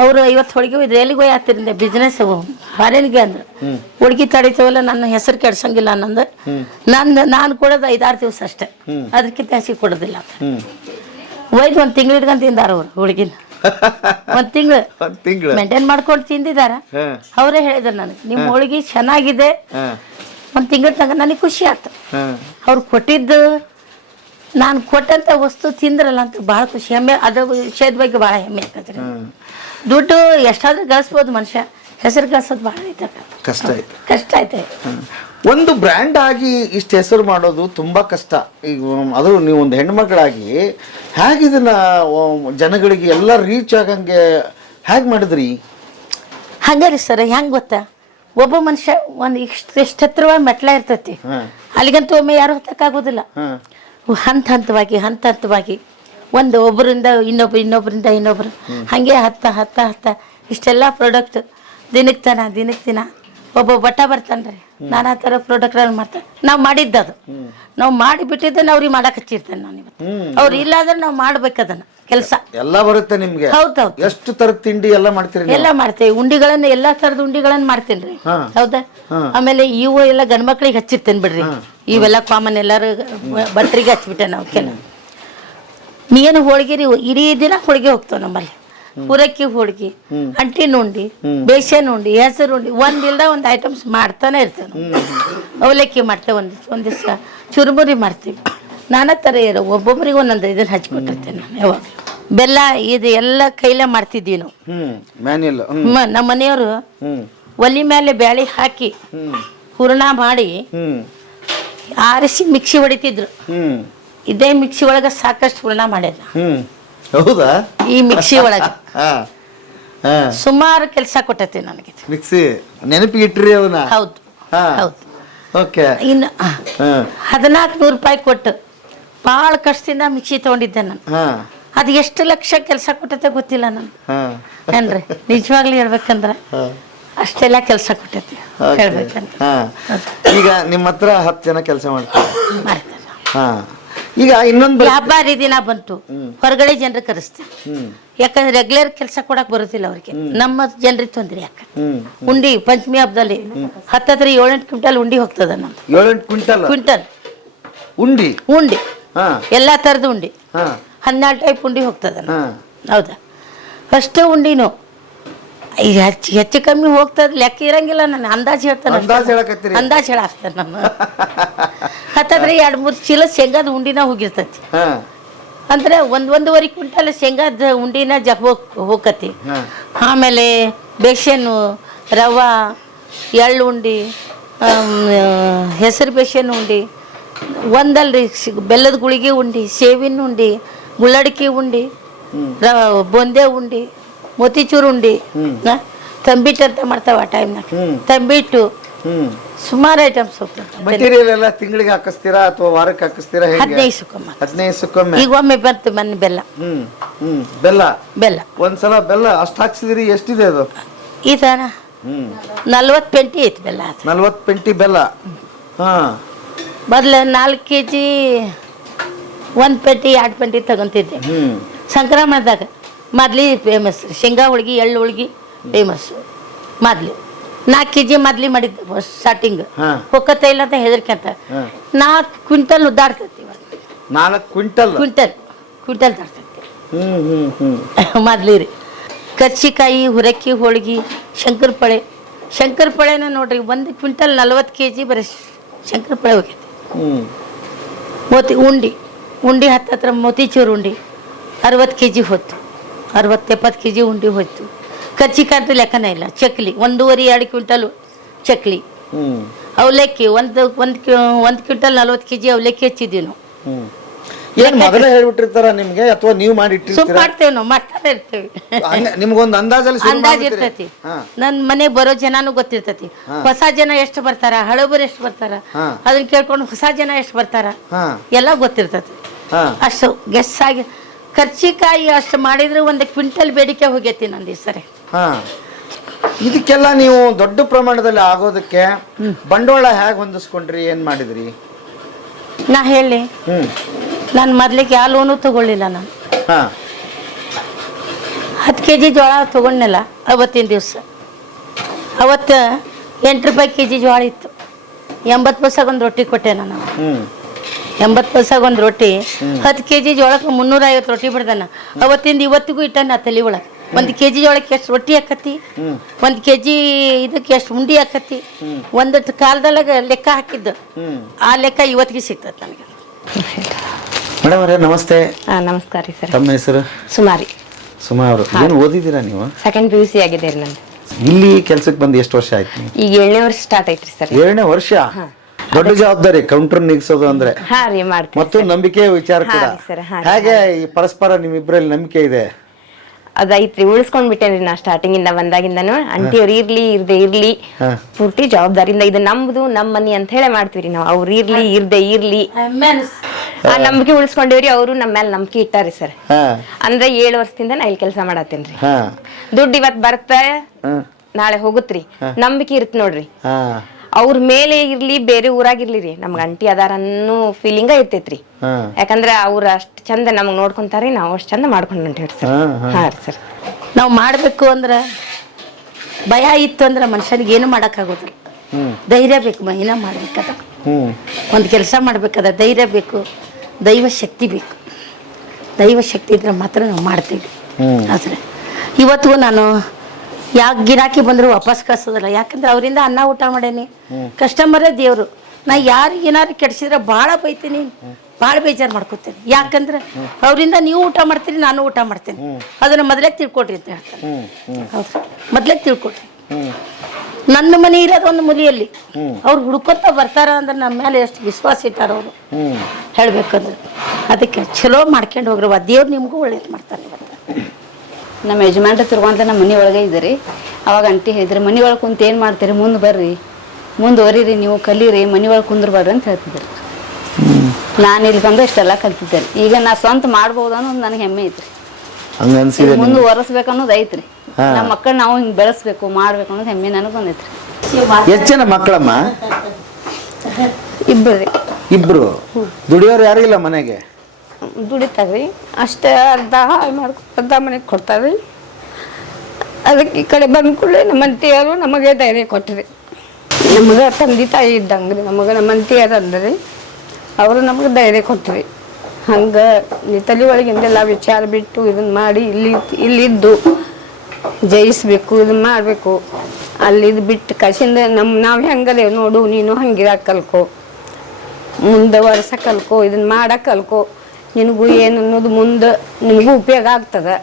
ಅವರು ಐವತ್ತು ಹೋಳಿಗೆ ಒಯ್ದು ಎಲ್ಲಿಗೆ ಹೋಯ್ ಆಗ್ತಿರಿಂದ ಬಿಸ್ನೆಸ್ ಫಾರಿನ್ಗೆ ಅಂದ್ರೆ. ಹೋಳಿಗೆ ತಡಿತೇವಲ್ಲ ನನ್ನ ಹೆಸರು ಕೆಡ್ಸಂಗಿಲ್ಲ ಅನ್ನಂದ. ನನ್ನ ನಾನು ಕೊಡೋದು ಐದಾರು ದಿವಸ ಅಷ್ಟೇ. ಅದಕ್ಕಿಂತ ಹೆಚ್ಚಿಗೆ ಕೊಡೋದಿಲ್ಲ ಒಯ್ದು ಒಂದು ತಿಂಗಳು ಇಟ್ಕೊಂಡು ತಿಂದಾರ ಅವ್ರು ಹುಡುಗಿನ ಒಂದು ತಿಂಗಳು. ಮೇಂಟೈನ್ ಮಾಡ್ಕೊಂಡು ತಿಂದಿದಾರ. ಅವರೇ ಹೇಳಿದ್ರು ನನಗೆ ನಿಮ್ಮ ಹೋಳಿಗೆ ಚೆನ್ನಾಗಿದೆ. ಒಂದು ತಿಂಗಳ ತನಕ ನನಗೆ ಖುಷಿ ಆಯ್ತು ಅವ್ರು ಕೊಟ್ಟಿದ್ದು ನಾನು ಕೊಟ್ಟಂಥ ವಸ್ತು ತಿಂದ್ರಲ್ಲ ಅಂತ ಭಾಳ ಖುಷಿ. ಹೆಮ್ಮೆ ಅದ್ರ ವಿಷಯದ ಬಗ್ಗೆ ಭಾಳ ಹೆಮ್ಮೆ ಆಗ್ತದ್ರಿ ದುಡ್ಡು ಎಷ್ಟಾದ್ರೂ ಗಳಿಸ್ಬೋದು ಮನುಷ್ಯ. ಹೆಸರು ಗಳಿಸೋದು ಭಾಳ ಐತೆ ಕಷ್ಟ ಆಯ್ತು ಕಷ್ಟ ಐತೆ. ಒಂದು ಬ್ರ್ಯಾಂಡ್ ಆಗಿ ಇಷ್ಟು ಹೆಸರು ಮಾಡೋದು ತುಂಬಾ ಕಷ್ಟ. ಈಗ ಅದು ನೀವು ಒಂದು ಹೆಣ್ಮಕ್ಳಾಗಿ ಹೇಗಿದನ್ನ ಜನಗಳಿಗೆ ಎಲ್ಲ ರೀಚ್ ಆಗಂಗೆ ಹೇಗೆ ಮಾಡಿದ್ರಿ? ಹಂಗಾರಿ ಸರ್ ಹೆಂಗೆ ಗೊತ್ತಾ? ಒಬ್ಬ ಮನುಷ್ಯ ಒಂದು ಇಷ್ಟ ಎಷ್ಟು ಹತ್ರವಾಗಿ ಮೆಟ್ಲ ಇರ್ತೈತಿ. ಅಲ್ಲಿಗಂತೂ ಒಮ್ಮೆ ಯಾರು ಹತ್ತಕ್ಕಾಗೋದಿಲ್ಲ ಹಂತ ಹಂತವಾಗಿ ಹಂತ ಹಂತವಾಗಿ. ಒಂದು ಒಬ್ಬರಿಂದ ಇನ್ನೊಬ್ರು ಇನ್ನೊಬ್ಬರಿಂದ ಇನ್ನೊಬ್ರು. ಹಾಗೆ ಹತ್ತ ಹತ್ತ ಹತ್ತ. ಇಷ್ಟೆಲ್ಲ ಪ್ರಾಡಕ್ಟ್ ದಿನಕ್ಕೆ ತನ ದಿನಕ್ಕೆ ದಿನ ಒಬ್ಬ ಬಟ್ಟ ಬರ್ತಾನ್ರಿ ನಾನಾ ಥರ ಪ್ರಾಡಕ್ಟ್ಗಳು ಮಾಡ್ತಾರೆ ನಾವು ಮಾಡಿದ್ದದು. ನಾವು ಮಾಡಿ ಬಿಟ್ಟಿದ್ದನ್ನು ಅವ್ರಿಗೆ ಮಾಡಕ್ಕೆ ಹಚ್ಚಿರ್ತೇನೆ ನಾನು ಇವತ್ತು. ಅವ್ರು ಇಲ್ಲಾಂದ್ರೆ ನಾವು ಮಾಡ್ಬೇಕು ಅದನ್ನ ಕೆಲಸ. ಎಲ್ಲ ಬರುತ್ತೆ ನಿಮ್ಗೆ. ಹೌದೌದು ಎಷ್ಟು ತರದ ತಿಂಡಿ ಎಲ್ಲ ಮಾಡ್ತೀರಿ? ಎಲ್ಲ ಮಾಡ್ತೇವೆ. ಉಂಡಿಗಳನ್ನ ಎಲ್ಲಾ ತರದ ಉಂಡಿಗಳನ್ನ ಮಾಡ್ತೇನ್ರಿ. ಹೌದಾ? ಆಮೇಲೆ ಇವು ಎಲ್ಲ ಗಂಡ ಮಕ್ಳಿಗೆ ಹಚ್ಚಿರ್ತೇನೆ ಬಿಡ್ರಿ. ಇವೆಲ್ಲ ಕಾಮನ್ ಎಲ್ಲಾರು ಬಟ್ರಿಗೆ ಹಚ್ಬಿಟ್ಟೆ ನಾವು ಕೆಲ ಹೋಳಿಗೆ ರೀ? ಇಡೀ ದಿನ ಹೋಳಿಗೆ ಹೋಗ್ತಾವ ನಮ್ಮಲ್ಲಿ. ಪೂರಕ್ಕಿ ಹೋಳಿಗೆ ಅಂಟಿನ ಉಂಡಿ ಬೇಸನ್ ಉಂಡಿ ಹೆಸರು ಉಂಡಿ ಒಂದಿಲ್ದ ಒಂದು ಐಟಮ್ಸ್ ಮಾಡ್ತಾನೆ ಇರ್ತೇವೆ ಅವಲಕ್ಕಿ ಮಾಡ್ತೇವೆ ಒಂದು ಒಂದು ದಿವಸ. ಚುರುಮುರಿ ಮಾಡ್ತೀವಿ. ನಾನಾ ಥರ ಇರೋ ಒಬ್ಬೊಬ್ರಿಗೆ ಒಂದೊಂದು ಇದನ್ನು ಹಚ್ಕೊಟ್ಟಿರ್ತೇನೆ ನಾನು ಯಾವಾಗ ಬೆಲ್ಲ ಇದು ಎಲ್ಲ ಕೈಲೇ ಮಾಡ್ತಿದ್ವಿ ನಾವು. ಹ್ಮ್ ಮ್ಯಾನ್ಯಲ್ ಮ- ನಮ್ಮ ಮನೆಯವರು ಒಲಿ ಮೇಲೆ ಬ್ಯಾಳಿ ಹಾಕಿ ಹೂರ್ಣ ಮಾಡಿ ಆರಿಸಿ ಮಿಕ್ಸಿ ಹೊಡಿತಿದ್ರು. ಇದೇ ಮಿಕ್ಸಿ ಒಳಗೆ ಸಾಕಷ್ಟು ಹೂರ್ಣ ಮಾಡ್ಯಾರ ಹೌದಾ? ಈ ಮಿಕ್ಸಿ ಒಳಗೆ. ಸುಮಾರು ಕೆಲಸ ಕೊಟ್ಟೈತಿ ನನಗೆ. ಇದು. ಮಿಕ್ಸಿ ನೆನಪಿಗೆ ಇಟ್ರಿ ಹೌದು. ಹೌದು. ಓಕೆ. ಇನ್ನು ಹದಿನಾಲ್ಕು ನೂರು ರೂಪಾಯಿ ಕೊಟ್ಟು ಭಾಳ ಕಷ್ಟದಿಂದ ಮಿಕ್ಸಿ ತಗೊಂಡಿದ್ದೆ ನಾನು. ಅದು ಎಷ್ಟು ಲಕ್ಷ ಕೆಲಸ ಕೊಟ್ಟೈತೆ ಗೊತ್ತಿಲ್ಲ ನಾನು ಏನ್ರಿ ನಿಜವಾಗ್ಲೂ ಹೇಳ್ಬೇಕಂದ್ರೆ ಅಷ್ಟೆಲ್ಲ ಕೆಲಸ ಕೊಟ್ಟೈತಿ. ಹೇಳ್ಬೇಕಂದ್ರೆ. ಈಗ ನಿಮ್ಮ ಹತ್ರ ಹತ್ತು ಜನ ಕೆಲಸ ಮಾಡ್ತಾರೆ. ಹಾ. ಈಗ ಇನ್ನೊಂದು ವ್ಯಾಪಾರಿ ದಿನ ಬಂತು. ಹೊರಗಡೆ ಜನರು ಕರೆಸ್ತೀವಿ ಯಾಕಂದ್ರೆ ರೆಗ್ಯುಲರ್ ಕೆಲಸ ಕೊಡಕ್ ಬರುತ್ತಿಲ್ಲ ಅವ್ರಿಗೆ. ನಮ್ಮ ಜನರಿಗೆ ತೊಂದ್ರೆ ಯಾಕ? ಉಂಡಿ ಪಂಚಮಿ ಹಬ್ಬದಲ್ಲಿ ಹತ್ತತ್ರ ಏಳೆಂಟು ಕ್ವಿಂಟಲ್ ಉಂಡಿ ಹೋಗ್ತದ ನಮ್ದು. ಏಳೆಂಟು ಕ್ವಿಂಟಲ್? ಕ್ವಿಂಟಲ್. ಉಂಡಿ? ಉಂಡಿ. ಎಲ್ಲಾ ಥರದ ಉಂಡಿ. ಹನ್ನೆರಡು ಟೈಪ್ ಉಂಡಿ ಹೋಗ್ತದ ಹೌದಾ? ಅಷ್ಟೇ ಉಂಡಿನೂ. ಈಗ ಹೆಚ್ಚು ಹೆಚ್ಚು ಕಮ್ಮಿ ಹೋಗ್ತದ ಲೆಕ್ಕ ಇರಂಗಿಲ್ಲ ನಾನು ಅಂದಾಜು ಹೇಳ್ತಾನೆ ಅಂದಾಜು ಹೇಳಾಕ್ತೇನೆ ನಾನು. ಹತ್ತತ್ರ ಎರಡು ಮೂರು ಚೀಲ ಶೇಂಗಾದ ಉಂಡಿನ ಹೋಗಿರ್ತೈತಿ. ಅಂದ್ರೆ ಒಂದ್ ಒಂದೂವರೆ ಕ್ವಿಂಟಲ್ ಶೇಂಗಾದ ಉಂಡಿನ ಜ ಹೋಗ್ ಹೋಗತಿ ಆಮೇಲೆ ಬೇಸನ್ನು ರವಾ ಎಳ್ಳು ಉಂಡಿ ಹೆಸರು ಬೇಸನ್ ಉಂಡಿ ಒಂದಲ್ರಿ ಬೆಲ್ಲದ ಗುಳಿಗೆ ಉಂಡಿ ಸೇವಿನ ಉಂಡಿ ಗುಳ್ಳಡಿಕೆ ಉಂಡಿ ಬೊಂದೆ ಉಂಡಿ ಮೋತಿಚೂರು ಉಂಡಿ? ತಂಬಿಟ್ಟು ಅಂತ ಮಾಡ್ತಾವ ಆ ಟೈಮ್ನಾಗ ತಂಬಿಟ್ಟು ಸುಮಾರು ಐಟಮ್ಸ್ ಮಟೀರಿಯಲ್ ಎಲ್ಲ ತಿಂಗಳಿಗೆ ಹಾಕಿಸ್ತೀರಾ ಅಥವಾ ವಾರಕ್ಕೆ ಹಾಕಿಸ್ತೀರಾ ಹದಿನೈದು ಸುಕ್ಕಮ್ಮ. ಹದಿನೈದು ಸುಕ್ಕೊಮ್ಮೆ. ಈಗ ಒಮ್ಮೆ ಬಂತು ಮೊನ್ನೆ ಬೆಲ್ಲ. ಹ್ಮ್ ಬೆಲ್ಲ? ಬೆಲ್ಲ. ಒಂದ್ಸಲ ಬೆಲ್ಲ ಅಷ್ಟು ಹಾಕ್ಸಿದಿರಿ ಎಷ್ಟಿದೆ ಅದು? ಈ ತಾನ? ನಲ್ವತ್ತು ಪೆಂಟಿ ಐತಿ ಬೆಲ್ಲ ನಲ್ವತ್ತು ಪೆಂಟಿ ಬೆಲ್ಲ. ಹಾ. ಮೊದ್ಲು ನಾಲ್ಕು ಕೆ ಜಿ ಒಂದು ಪೆಟ್ಟಿ ಎರಡು ಪೆಟ್ಟಿ ತಗೊಂತಿದ್ದೆ. ಸಂಕ್ರಮಣದಾಗ ಮೊದ್ಲಿ ಫೇಮಸ್ ಶೇಂಗಾ ಹೋಳ್ಗೆ ಎಳ್ಳು ಹೋಳ್ಗೆ ಫೇಮಸ್ಸು ಮೊದ್ಲು. ನಾಲ್ಕು ಕೆ ಜಿ ಮೊದ್ಲಿ ಮಾಡಿದ್ದೆ ಸ್ಟಾರ್ಟಿಂಗ್. ಹೊಕ್ಕತ್ತ ಇಲ್ಲ ಅಂತ ಹೆದರಿಕೆ ಅಂತ ಹಾ. ನಾಲ್ಕು ಕ್ವಿಂಟಲ್ ಉದ್ದಾಡ್ತೈತಿ ನಾಲ್ಕು ಕ್ವಿಂಟಲ್? ಕ್ವಿಂಟಲ್ ಕ್ವಿಂಟಲ್ ದಾಡ್ತೈತಿ ಮೊದ್ಲಿ ರೀ. ಕರ್ಚಿಕಾಯಿ ಹುರಕ್ಕಿ ಹೋಳ್ಗೆ ಶಂಕರಪಳೆ. ಶಂಕರಪಳೆನ ನೋಡ್ರಿ ಒಂದು ಕ್ವಿಂಟಲ್ ನಲ್ವತ್ತು ಕೆ ಜಿ ಬರೀ ಶಂಕರಪಳೆ ಹೋಗೈತಿ. ಮೋತಿ ಉಂಡಿ ಉಂಡಿ ಹತ್ತತ್ರ ಮೋತಿಚೂರು ಉಂಡಿ. ಅರವತ್ತು ಕೆ ಜಿ ಹೋಯ್ತು. ಅರವತ್ತು ಎಪ್ಪತ್ತು ಕೆ ಜಿ ಉಂಡಿ ಹೊತ್ತು ಕಚ್ಚಿಕಾಯಿ ಅಂತೂ ಲೆಕ್ಕನೇ ಇಲ್ಲ ಚಕ್ಲಿ. ಒಂದೂವರೆ ಎರಡು ಕ್ವಿಂಟಲು ಚಕ್ಲಿ. ಅವಲಕ್ಕಿ ಒಂದು ಒಂದು ಒಂದು ಕ್ವಿಂಟಲ್ ನಲ್ವತ್ತು ಕೆ ಜಿ ಅವಲಕ್ಕಿ ಹಚ್ಚಿದ್ದೀವಿ ನಾವು. ಏನ್ ಮೊದಲೇ ಹೇಳ್ಬಿಟ್ಟಿರ್ತಾರ ನಿಮ್ಗೆ? ಅಥವಾ ನೀವು ಸುಮ್ ಇಟ್ಟಿರ್ತೀರಾ? ಮಾಡ್ತೇವೆ ನಾವು ಮಾಡ್ತಾನೆ ಇರ್ತೇವೆ. ಹಂಗ ನಿಮ್ಗೊಂದು ಅಂದಾಜಲ್ಲಿ ಶುರು ಅಂದಾಜ್ ಮಾಡ್ಬಿಡ್ತೀರಿ? ಇರ್ತೈತಿ. ಹಾ. ನನ್ ಮನೆಗ್ ಬರೋ ಜನನು ಗೊತ್ತಿರ್ತೈತಿ. ಹೊಸ ಜನ ಎಷ್ಟು ಬರ್ತಾರ ಹಳಬರು ಎಷ್ಟು ಬರ್ತಾರ ಹಾ. ಅದನ್ನ ಕೇಳ್ಕೊಂಡು ಹೊಸ ಜನ ಎಷ್ಟು ಬರ್ತಾರ ಹಾ. ಎಲ್ಲ ಗೊತ್ತಿರ್ತೈತಿ. ಹಾ. ಅಷ್ಟು ಗೆಸ್ ಆಗಿ ಖರ್ಚಿಕಾಯಿ ಅಷ್ಟು ಮಾಡಿದ್ರೆ ಒಂದು ಕ್ವಿಂಟಲ್ ಬೇಡಿಕೆ ಹೋಗೈತಿ ನಂದಿ ಈ ಸರಿ. ಹಾ. ಇದಕ್ಕೆಲ್ಲ ನೀವು ದೊಡ್ಡ ಪ್ರಮಾಣದಲ್ಲಿ ಆಗೋದಕ್ಕೆ ಬಂಡವಾಳ ಹೇಗೆ ಹೊಂದಿಸ್ಕೊಂಡ್ರಿ ಏನ್ ಮಾಡಿದ್ರಿ? ನಾ ಹೇಳಿ. ಹ್ಮ್. ನಾನು ಮೊದ್ಲಿಗೆ ಯಾವ ಲೋನು ತಗೊಳ್ಳಿಲ್ಲ ನಾನು. ಹಾ. ಹತ್ತು ಕೆ ಜಿ ಜೋಳ ತಗೊಂಡಿಲ್ಲ ಅವತ್ತಿನ ದಿವಸ. ಅವತ್ತು ಎಂಟು ರೂಪಾಯಿ ಕೆ ಜಿ ಜೋಳ ಇತ್ತು. ಎಂಬತ್ತು ಪೈಸಾಗ ಒಂದು ರೊಟ್ಟಿ ಕೊಟ್ಟೆ ನಾನು. ಹ್ಮ್. ಎಂಬತ್ತು ಪೈಸಾಗ ಒಂದು ರೊಟ್ಟಿ. ಹತ್ತು ಕೆ ಜಿ ಜೋಳಕ್ಕೆ ಮುನ್ನೂರ ಐವತ್ತು ರೊಟ್ಟಿ ಬಿಡ್ದಾನ. ಅವತ್ತಿಂದ ಇವತ್ತಿಗೂ ಇಟ್ಟಾನ ತಲೆ ಒಳಗೆ. ಒಂದು ಕೆ ಜಿ ಜೋಳಕ್ಕೆ ಎಷ್ಟು ರೊಟ್ಟಿ ಹಾಕತ್ತಿ ಒಂದು ಕೆ ಜಿ ಇದಕ್ಕೆ ಎಷ್ಟು ಉಂಡಿ ಹಾಕತ್ತಿ ಒಂದು ಕಾಲದೊಳಗೆ ಲೆಕ್ಕ ಹಾಕಿದ್ದು. ಆ ಲೆಕ್ಕ ಇವತ್ತಿಗೆ ಸಿಗ್ತದೆ ನನಗೆ. ಮೇಡಮ್ ಅವರೇ ನಮಸ್ತೆ. ಹಾಂ ನಮಸ್ಕಾರ ರೀ ಸರ್. ತಮ್ಮ ಹೆಸರು? ಸುಮಾರಿ. ಸುಮಾ ಅವರು. ಏನು ಓದಿದ್ದೀರಾ ನೀವು? ಸೆಕೆಂಡ್ ಪಿ ಯು ಸಿ ಆಗಿದೆ ರೀ ನಂದು. ಇಲ್ಲಿ ಕೆಲಸಕ್ಕೆ ಬಂದು ಎಷ್ಟು ವರ್ಷ ಆಯ್ತು ನೀವು? ಈಗ ಏಳನೇ ವರ್ಷ ಸ್ಟಾರ್ಟ್ ಐತ್ರಿ ಸರ್. ಏಳನೇ ವರ್ಷ? ದೊಡ್ಡ ಜವಾಬ್ದಾರಿ ಕೌಂಟರ್ ನಿಗ್ಸೋದು ಅಂದ್ರೆ. ಹಾ ರೀ ಮಾಡ್ತೀವಿ ಮತ್ತು ನಂಬಿಕೆ ವಿಚಾರ ಹಾ ಕೂಡ. ಸರ್ ಹಾ. ಹೇಗೆ ಈ ಪರಸ್ಪರ ನಿಮ್ಮಿಬ್ಬರಲ್ಲಿ ನಂಬಿಕೆ ಇದೆ? ಅದೈತ್ರಿ ಐತ್ರಿ ಉಳಿಸ್ಕೊಂಡ್ ಬಿಟ್ಟೇನ್ರಿ ನಾ ಸ್ಟಾರ್ಟಿಂಗ್ ಇಂದ ಬಂದಾಗಿಂದನು. ಅಂಟಿಯವ್ರು ಇರ್ಲಿ ಇರ್ದೆ ಇರ್ಲಿ. ಹಾ. ಪೂರ್ತಿ ಜವಾಬ್ದಾರಿಯಿಂದ ಇದು ನಮ್ದು ನಮ್ಮ ಮನಿ ಅಂತ ಹೇಳಿ ಮಾಡ್ತೀವಿ ನಾವು. ಅವ್ರು ಇರ್ಲಿ ಇರ್ದೆ ಇರ್ಲಿ. ಆ ನಂಬಿಕೆ ಉಳಿಸ್ಕೊಂಡಿವ್ರಿ ಅವರು ನಮ್ಮ ಮೇಲೆ ನಂಬಿಕೆ ಇಟ್ಟಾರಿ ಸರ್. ಅಂದ್ರೆ ಏಳು ವರ್ಷದಿಂದ ನಾ ಇಲ್ಲಿ ಕೆಲಸ ಮಾಡತ್ತೇನ್ರಿ ಹಾ. ದುಡ್ಡು ಇವತ್ ಬರ್ತ ಹಾ. ನಾಳೆ ಹೋಗುತ್ರಿ. ನಂಬಿಕೆ ಇರುತ್ ನೋಡ್ರಿ. ಹಾ. ಅವ್ರ ಮೇಲೆ ಇರ್ಲಿ ಬೇರೆ ಊರಾಗಿರ್ಲಿ ರೀ. ನಮ್ಗೆ ಅಂಟಿ ಅದಾರ ಅನ್ನೋ ಫೀಲಿಂಗ ಇರ್ತೈತ್ರಿ. ಯಾಕಂದ್ರೆ ಯಾಕಂದ್ರ ಅವ್ರ ಅಷ್ಟ್ ಚಂದ ನಮ್ಗ್ ನೋಡ್ಕೊಂತಾರಿ ನಾವು ಅಷ್ಟ್ ಚಂದ ಮಾಡ್ಕೊಂಡು ಹೊಂಟೇವ್ರಿ ಸರ್. ಹಾ, ಸರ್. ನಾವು ಮಾಡಬೇಕು ಅಂದ್ರೆ ಭಯ ಇತ್ತು ಅಂದ್ರೆ ಮನುಷ್ಯನಿಗೆ ಏನು ಮಾಡೋಕ್ಕಾಗೋದಿಲ್ಲ. ಹ್ಮ್. ಧೈರ್ಯ ಬೇಕು ಮಹಿನ ಮಾಡ್ಬೇಕಾದ. ಒಂದ್ ಒಂದು ಕೆಲಸ ಮಾಡ್ಬೇಕಾದ ಧೈರ್ಯ ಬೇಕು. ದೈವ ಶಕ್ತಿ ಬೇಕು. ದೈವ ಶಕ್ತಿ ಇದ್ರೆ ಮಾತ್ರ ನಾವು ಮಾಡ್ತೀವಿ. ಆದರೆ ಇವತ್ತಿಗೂ ನಾನು ಯಾಕೆ ಗಿರಾಕಿ ಬಂದರೂ ವಾಪಸ್ ಕಳ್ಸೋದಿಲ್ಲ. ಯಾಕಂದ್ರೆ ಅವರಿಂದ ಅನ್ನ ಊಟ ಮಾಡೇನಿ. ಕಸ್ಟಮರೇ ದೇವರು. ನಾ ಯಾರಿಗೆ ಏನಾರು ಕೆಡಿಸಿದ್ರೆ ಭಾಳ ಬೈತೀನಿ. ಭಾಳ ಬೇಜಾರು ಮಾಡ್ಕೋತೀನಿ. ಯಾಕಂದ್ರೆ ಅವರಿಂದ ನೀವು ಊಟ ಮಾಡ್ತೀರಿ ನಾನು ಊಟ ಮಾಡ್ತೀನಿ. ಅದನ್ನ ಮೊದಲೇ ತಿಳ್ಕೊಡ್ರಿ ಅಂತ ಹೇಳ್ತಾರೆ. ಹೌದು ಮೊದಲೇ ತಿಳ್ಕೊಡ್ರಿ. ನನ್ನ ಮನೆ ಇರೋದು ಒಂದು ಮುಲಿಯಲ್ಲಿ. ಅವ್ರು ಹುಡ್ಕೊತ ಬರ್ತಾರ ಅಂದ್ರೆ ನಮ್ಮ ಮೇಲೆ ಎಷ್ಟು ವಿಶ್ವಾಸ ಇಟ್ಟಾರ ಅವರು. ಹೇಳ್ಬೇಕಂದ್ರೆ. ಅದಕ್ಕೆ ಚಲೋ ಮಾಡ್ಕೊಂಡು ಹೋಗ್ರವ ದೇವ್ರು ನಿಮಗೂ ಒಳ್ಳೇದು ಮಾಡ್ತಾರೆ ನಮ್ಮ ಯಜಮಾನ್ರ ತಿರ್ಕೊಂತ ನಮ್ಮ ಮನೆ ಒಳಗೆ ಇದ್ದೀರಿ. ಅವಾಗ ಅಂಟಿ ಹೇಳಿದ್ರಿ ಮನೆ ಒಳಗೆ ಕುಂತ ಏನು ಮಾಡ್ತೀರಿ? ಮುಂದೆ ಬರ್ರಿ. ಮುಂದುವರಿರಿ ನೀವು ಕಲೀರಿ. ಮನೆ ಒಳಗೆ ಅಂತ ಹೇಳ್ತಿದ್ರಿ. ನಾನು ಇಲ್ಲಿ ಬಂದು ಇಷ್ಟೆಲ್ಲ ಕಲ್ತಿದ್ದೆ ಈಗ ನಾ ಸ್ವಂತ ಮಾಡ್ಬೋದು ಅನ್ನೋದು ನನಗೆ ಹೆಮ್ಮೆ ಐತ್ರಿ. ಮುಂದೆ ಒರೆಸ್ಬೇಕು ಅನ್ನೋದು ಐತ್ರಿ. ನಮ್ಮ ಮಕ್ಕಳು ನಾವು ಹಿಂಗೆ ಬೆಳೆಸ್ಬೇಕು ಮಾಡ್ಬೇಕು ಅನ್ನೋದು ಹೆಮ್ಮೆ ನನಗೆ ಬಂದೈತ್ರಿ ಎಷ್ಟು ಜನ ಮಕ್ಕಳಮ್ಮ? ಇಬ್ಬರು. ರೀ ಇಬ್ರು? ದುಡಿಯೋರು ಯಾರು ಇಲ್ಲ ಮನೆಗೆ? ದುಡಿತಾರ್ರಿ. ಅಷ್ಟೇ ಅರ್ಧ ಹಾಳು ಮಾಡ್ಕೊ ಅರ್ಧ ಮನೆಗೆ ಕೊಡ್ತಾರ್ರಿ. ಅದಕ್ಕೆ ಈ ಕಡೆ ಬಂದ ಕೂಡಲೇ ನಮ್ಮ ಅಂಟಿಯರು ನಮಗೆ ಧೈರ್ಯ ಕೊಟ್ಟರಿ ನಮಗೆ ತಂದೆ ತಾಯಿ ಇದ್ದಂಗೆ ರೀ ನಮಗೆ ನಮ್ಮ ಅಂಟಿಯರು ಅಂದ್ರಿ. ಅವರು ನಮಗೆ ಧೈರ್ಯ ಕೊಟ್ಟರಿ ಹಂಗೆ ಈ ತಲೆ ಒಳಗಿಂದೆಲ್ಲ ವಿಚಾರ ಬಿಟ್ಟು ಇದನ್ನ ಮಾಡಿ ಇಲ್ಲಿ ಇಲ್ಲಿದ್ದು ಜಯಿಸ್ಬೇಕು ಇದು ಮಾಡಬೇಕು. ಇದು ಬಿಟ್ಟು ಕಸಿಂದ ನಮ್ಮ ನಾವು ಹೆಂಗದೇವು ನೋಡು ನೀನು ಹಂಗಿರಾಕ ಕಲ್ಕೋ. ಮುಂದೆ ವರ್ಷ ಕಲ್ಕೋ ಇದನ್ನ ಮಾಡಕ್ಕೆ ಕಲ್ಕೋ. ನಿನಗೂ ಏನು ಅನ್ನೋದು ಮುಂದೆ ನಿಮಗೂ ಉಪಯೋಗ ಆಗ್ತದೆ.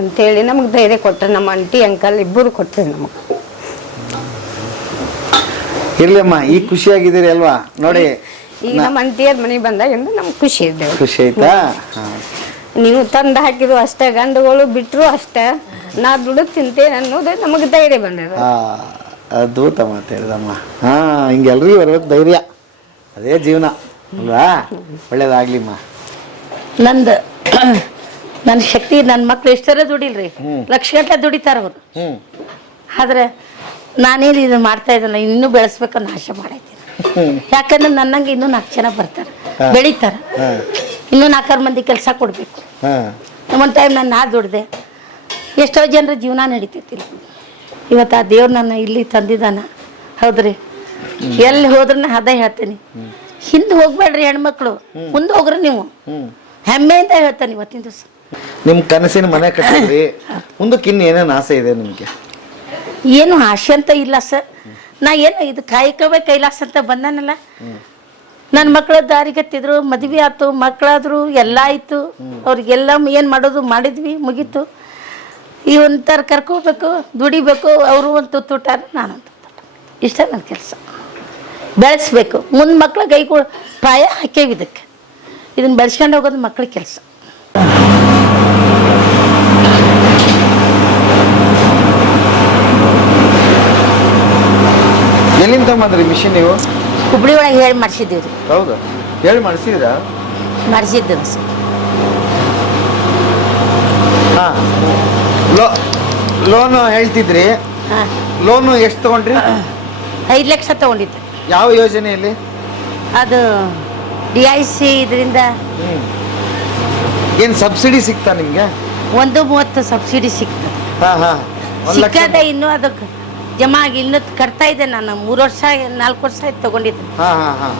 ಅಂಥೇಳಿ ನಮಗೆ ಧೈರ್ಯ ಕೊಟ್ಟರೆ ನಮ್ಮ ಅಂಟಿ ಅಂಕಲ್ ಇಬ್ಬರು ಕೊಟ್ಟರು ನಮಗೆ. ಇರ್ಲಿಮ್ಮ ಈ ಖುಷಿಯಾಗಿದ್ದೀರಿ ಅಲ್ವಾ? ನೋಡಿ ಈಗ ನಮ್ಮ ಅಂಟಿಯರ್ ಮನೆಗೆ ಬಂದಾಗಿಂದ ನಮ್ಗೆ ಖುಷಿ ಇದ್ದೇವೆ ಖುಷಿ ಆಯ್ತಾ. ನೀವು ತಂದು ಹಾಕಿದ್ರು ಅಷ್ಟೇ ಗಂಡುಗಳು ಬಿಟ್ಟರು ಅಷ್ಟೇ. ನಾ ದುಡಿದು ತಿಂತೇನೆ ಅನ್ನೋದು ನಮಗೆ ಧೈರ್ಯ ಬಂದದ. ಆ, ಅದ್ಭುತ ಮಾತು ಹೇಳಿದಮ್ಮ. ಹಾ ಹಿಂಗೆ ಎಲ್ರಿಗೂ ಬರ್ಬೇಕು ಧೈರ್ಯ. ಅದೇ ಜೀವನ ಅಲ್ವಾ? ಒಳ್ಳೇದಾಗ್ಲಿಮ್ಮ. ನಂದು ನನ್ನ ಶಕ್ತಿ ನನ್ನ ಮಕ್ಳು ಎಷ್ಟರ ದುಡಿಲ್ರಿ? ಲಕ್ಷ ಗಟ್ಟಲೆ ದುಡಿತಾರ ಅವರು. ಆದ್ರೆ ನಾನೇನು ಇದು ಮಾಡ್ತಾ ಇದ್ದಲ್ಲ ಇನ್ನೂ ಬೆಳೆಸ್ಬೇಕನ್ನೋ ಆಶೆ ಮಾಡೈತಿ. ಯಾಕಂದ್ರೆ ನನ್ನಂಗೆ ಇನ್ನೂ ನಾಲ್ಕು ಜನ ಬರ್ತಾರೆ ಬೆಳಿತಾರೆ. ಇನ್ನೂ ನಾಲ್ಕಾರು ಮಂದಿ ಕೆಲಸ ಕೊಡಬೇಕು. ಹಾ. ಒಂದು ಟೈಮ್ ನಾನು ನಾ ದುಡ್ದೆ ಎಷ್ಟೋ ಜನರ ಜೀವನ ನಡಿತೈತಿ ಇವತ್ತು ಆ ದೇವ್ರು ನನ್ನ ಇಲ್ಲಿ ತಂದಿದ್ದಾನ. ಹೌದ್ರಿ? ಎಲ್ಲಿ ಹೋದ್ರೆ ನಾ ಅದೇ ಹೇಳ್ತೇನೆ. ಹಿಂದೆ ಹೋಗ್ಬೇಡ್ರಿ ಹೆಣ್ಮಕ್ಳು. ಮುಂದೆ ಹೋಗ್ರಿ ನೀವು. ಹೆಮ್ಮೆಯಿಂದ ಹೇಳ್ತೇನೆ ಇವತ್ತಿನ ದಿವಸ. ನಿಮ್ಮ ಕನಸಿನ ಮನೆ ಕಟ್ಟಿದ್ರಿ. ಮುಂದಕ್ಕೆ ಇನ್ನು ಏನೇನು ಆಸೆ ಇದೆ ನಿಮಗೆ? ಏನು ಆಸೆ ಅಂತ ಇಲ್ಲ ಸರ್. ನಾ ಏನು ಇದು ಕಾಯಕವೇ ಕೈಲಾಸ ಅಂತ ಬಂದನಲ್ಲ. ನನ್ನ ಮಕ್ಕಳ ದಾರಿಗತ್ತಿದ್ರು ಮದುವೆ ಆಯ್ತು ಮಕ್ಕಳಾದ್ರು ಎಲ್ಲ ಆಯ್ತು. ಅವ್ರಿಗೆಲ್ಲ ಏನು ಮಾಡೋದು ಮಾಡಿದ್ವಿ ಮುಗೀತು. ಈ ಒಂಥರ ಕರ್ಕೋಬೇಕು ದುಡಿಬೇಕು ಅವರು ಒಂದು ತುತ್ತಾರ ನಾನು ಅಂತ ತುತ್ತು. ಇಷ್ಟ ನನ್ನ ಕೆಲಸ. ಬೆಳೆಸ್ಬೇಕು. ಮುಂದೆ ಮಕ್ಳ ಕೈ ಕೊಡ ಪಾಯ ಹಾಕೇವಿ ಇದಕ್ಕೆ. ಇದನ್ನ ಬೆಳೆಸ್ಕೊಂಡು ಹೋಗೋದು ಮಕ್ಳ ಕೆಲಸ. ಎಲ್ಲಿಂದ ಬಂದ್ರಿ ಮಿಷಿನ್ ನೀವು? ಹುಬ್ಳಿ ಒಳಗೆ ಹೇಳಿ ಮಾಡಿಸಿದ್ದೀವಿ ರೀ ಹೌದು? ಹೇಳಿ ಮಾಡಿಸಿದ್ರಾ ಮಾಡಿಸಿದ್ದೇವೆ ಸರ್. ಹಾ. ಲೋ ಲೋನು ಹೇಳ್ತಿದ್ರಿ. ಹಾಂ. ಲೋನು ಎಷ್ಟು ತಗೊಂಡ್ರಿ? ಐದು ಲಕ್ಷ ತಗೊಂಡಿದ್ದೆ. ಯಾವ ಯೋಜನೆಯಲ್ಲಿ ಅದು ಡಿ ಐ ಸಿ ಇದರಿಂದ ಏನು ಸಬ್ಸಿಡಿ ಸಿಗ್ತಾ ನಿಮಗೆ? ಒಂದು ಮೂವತ್ತು ಸಬ್ಸಿಡಿ ಸಿಕ್ತದೆ ಹಾಂ ಹಾಂ. ಒಂದು ಲಕ್ಷ. ಸಿಕ್ಕದೆ ಇನ್ನೂ ಅದಕ್ಕೆ ಜಮಾ ಆಗಿ ಇನ್ನೂ ಕಟ್ತಾ ಇದ್ದೆ ನಾನು. ಮೂರು ವರ್ಷ ನಾಲ್ಕು ವರ್ಷ ಆಯ್ತು ತಗೊಂಡಿದ್ದೆ. ಹಾಂ ಹಾಂ ಹಾಂ.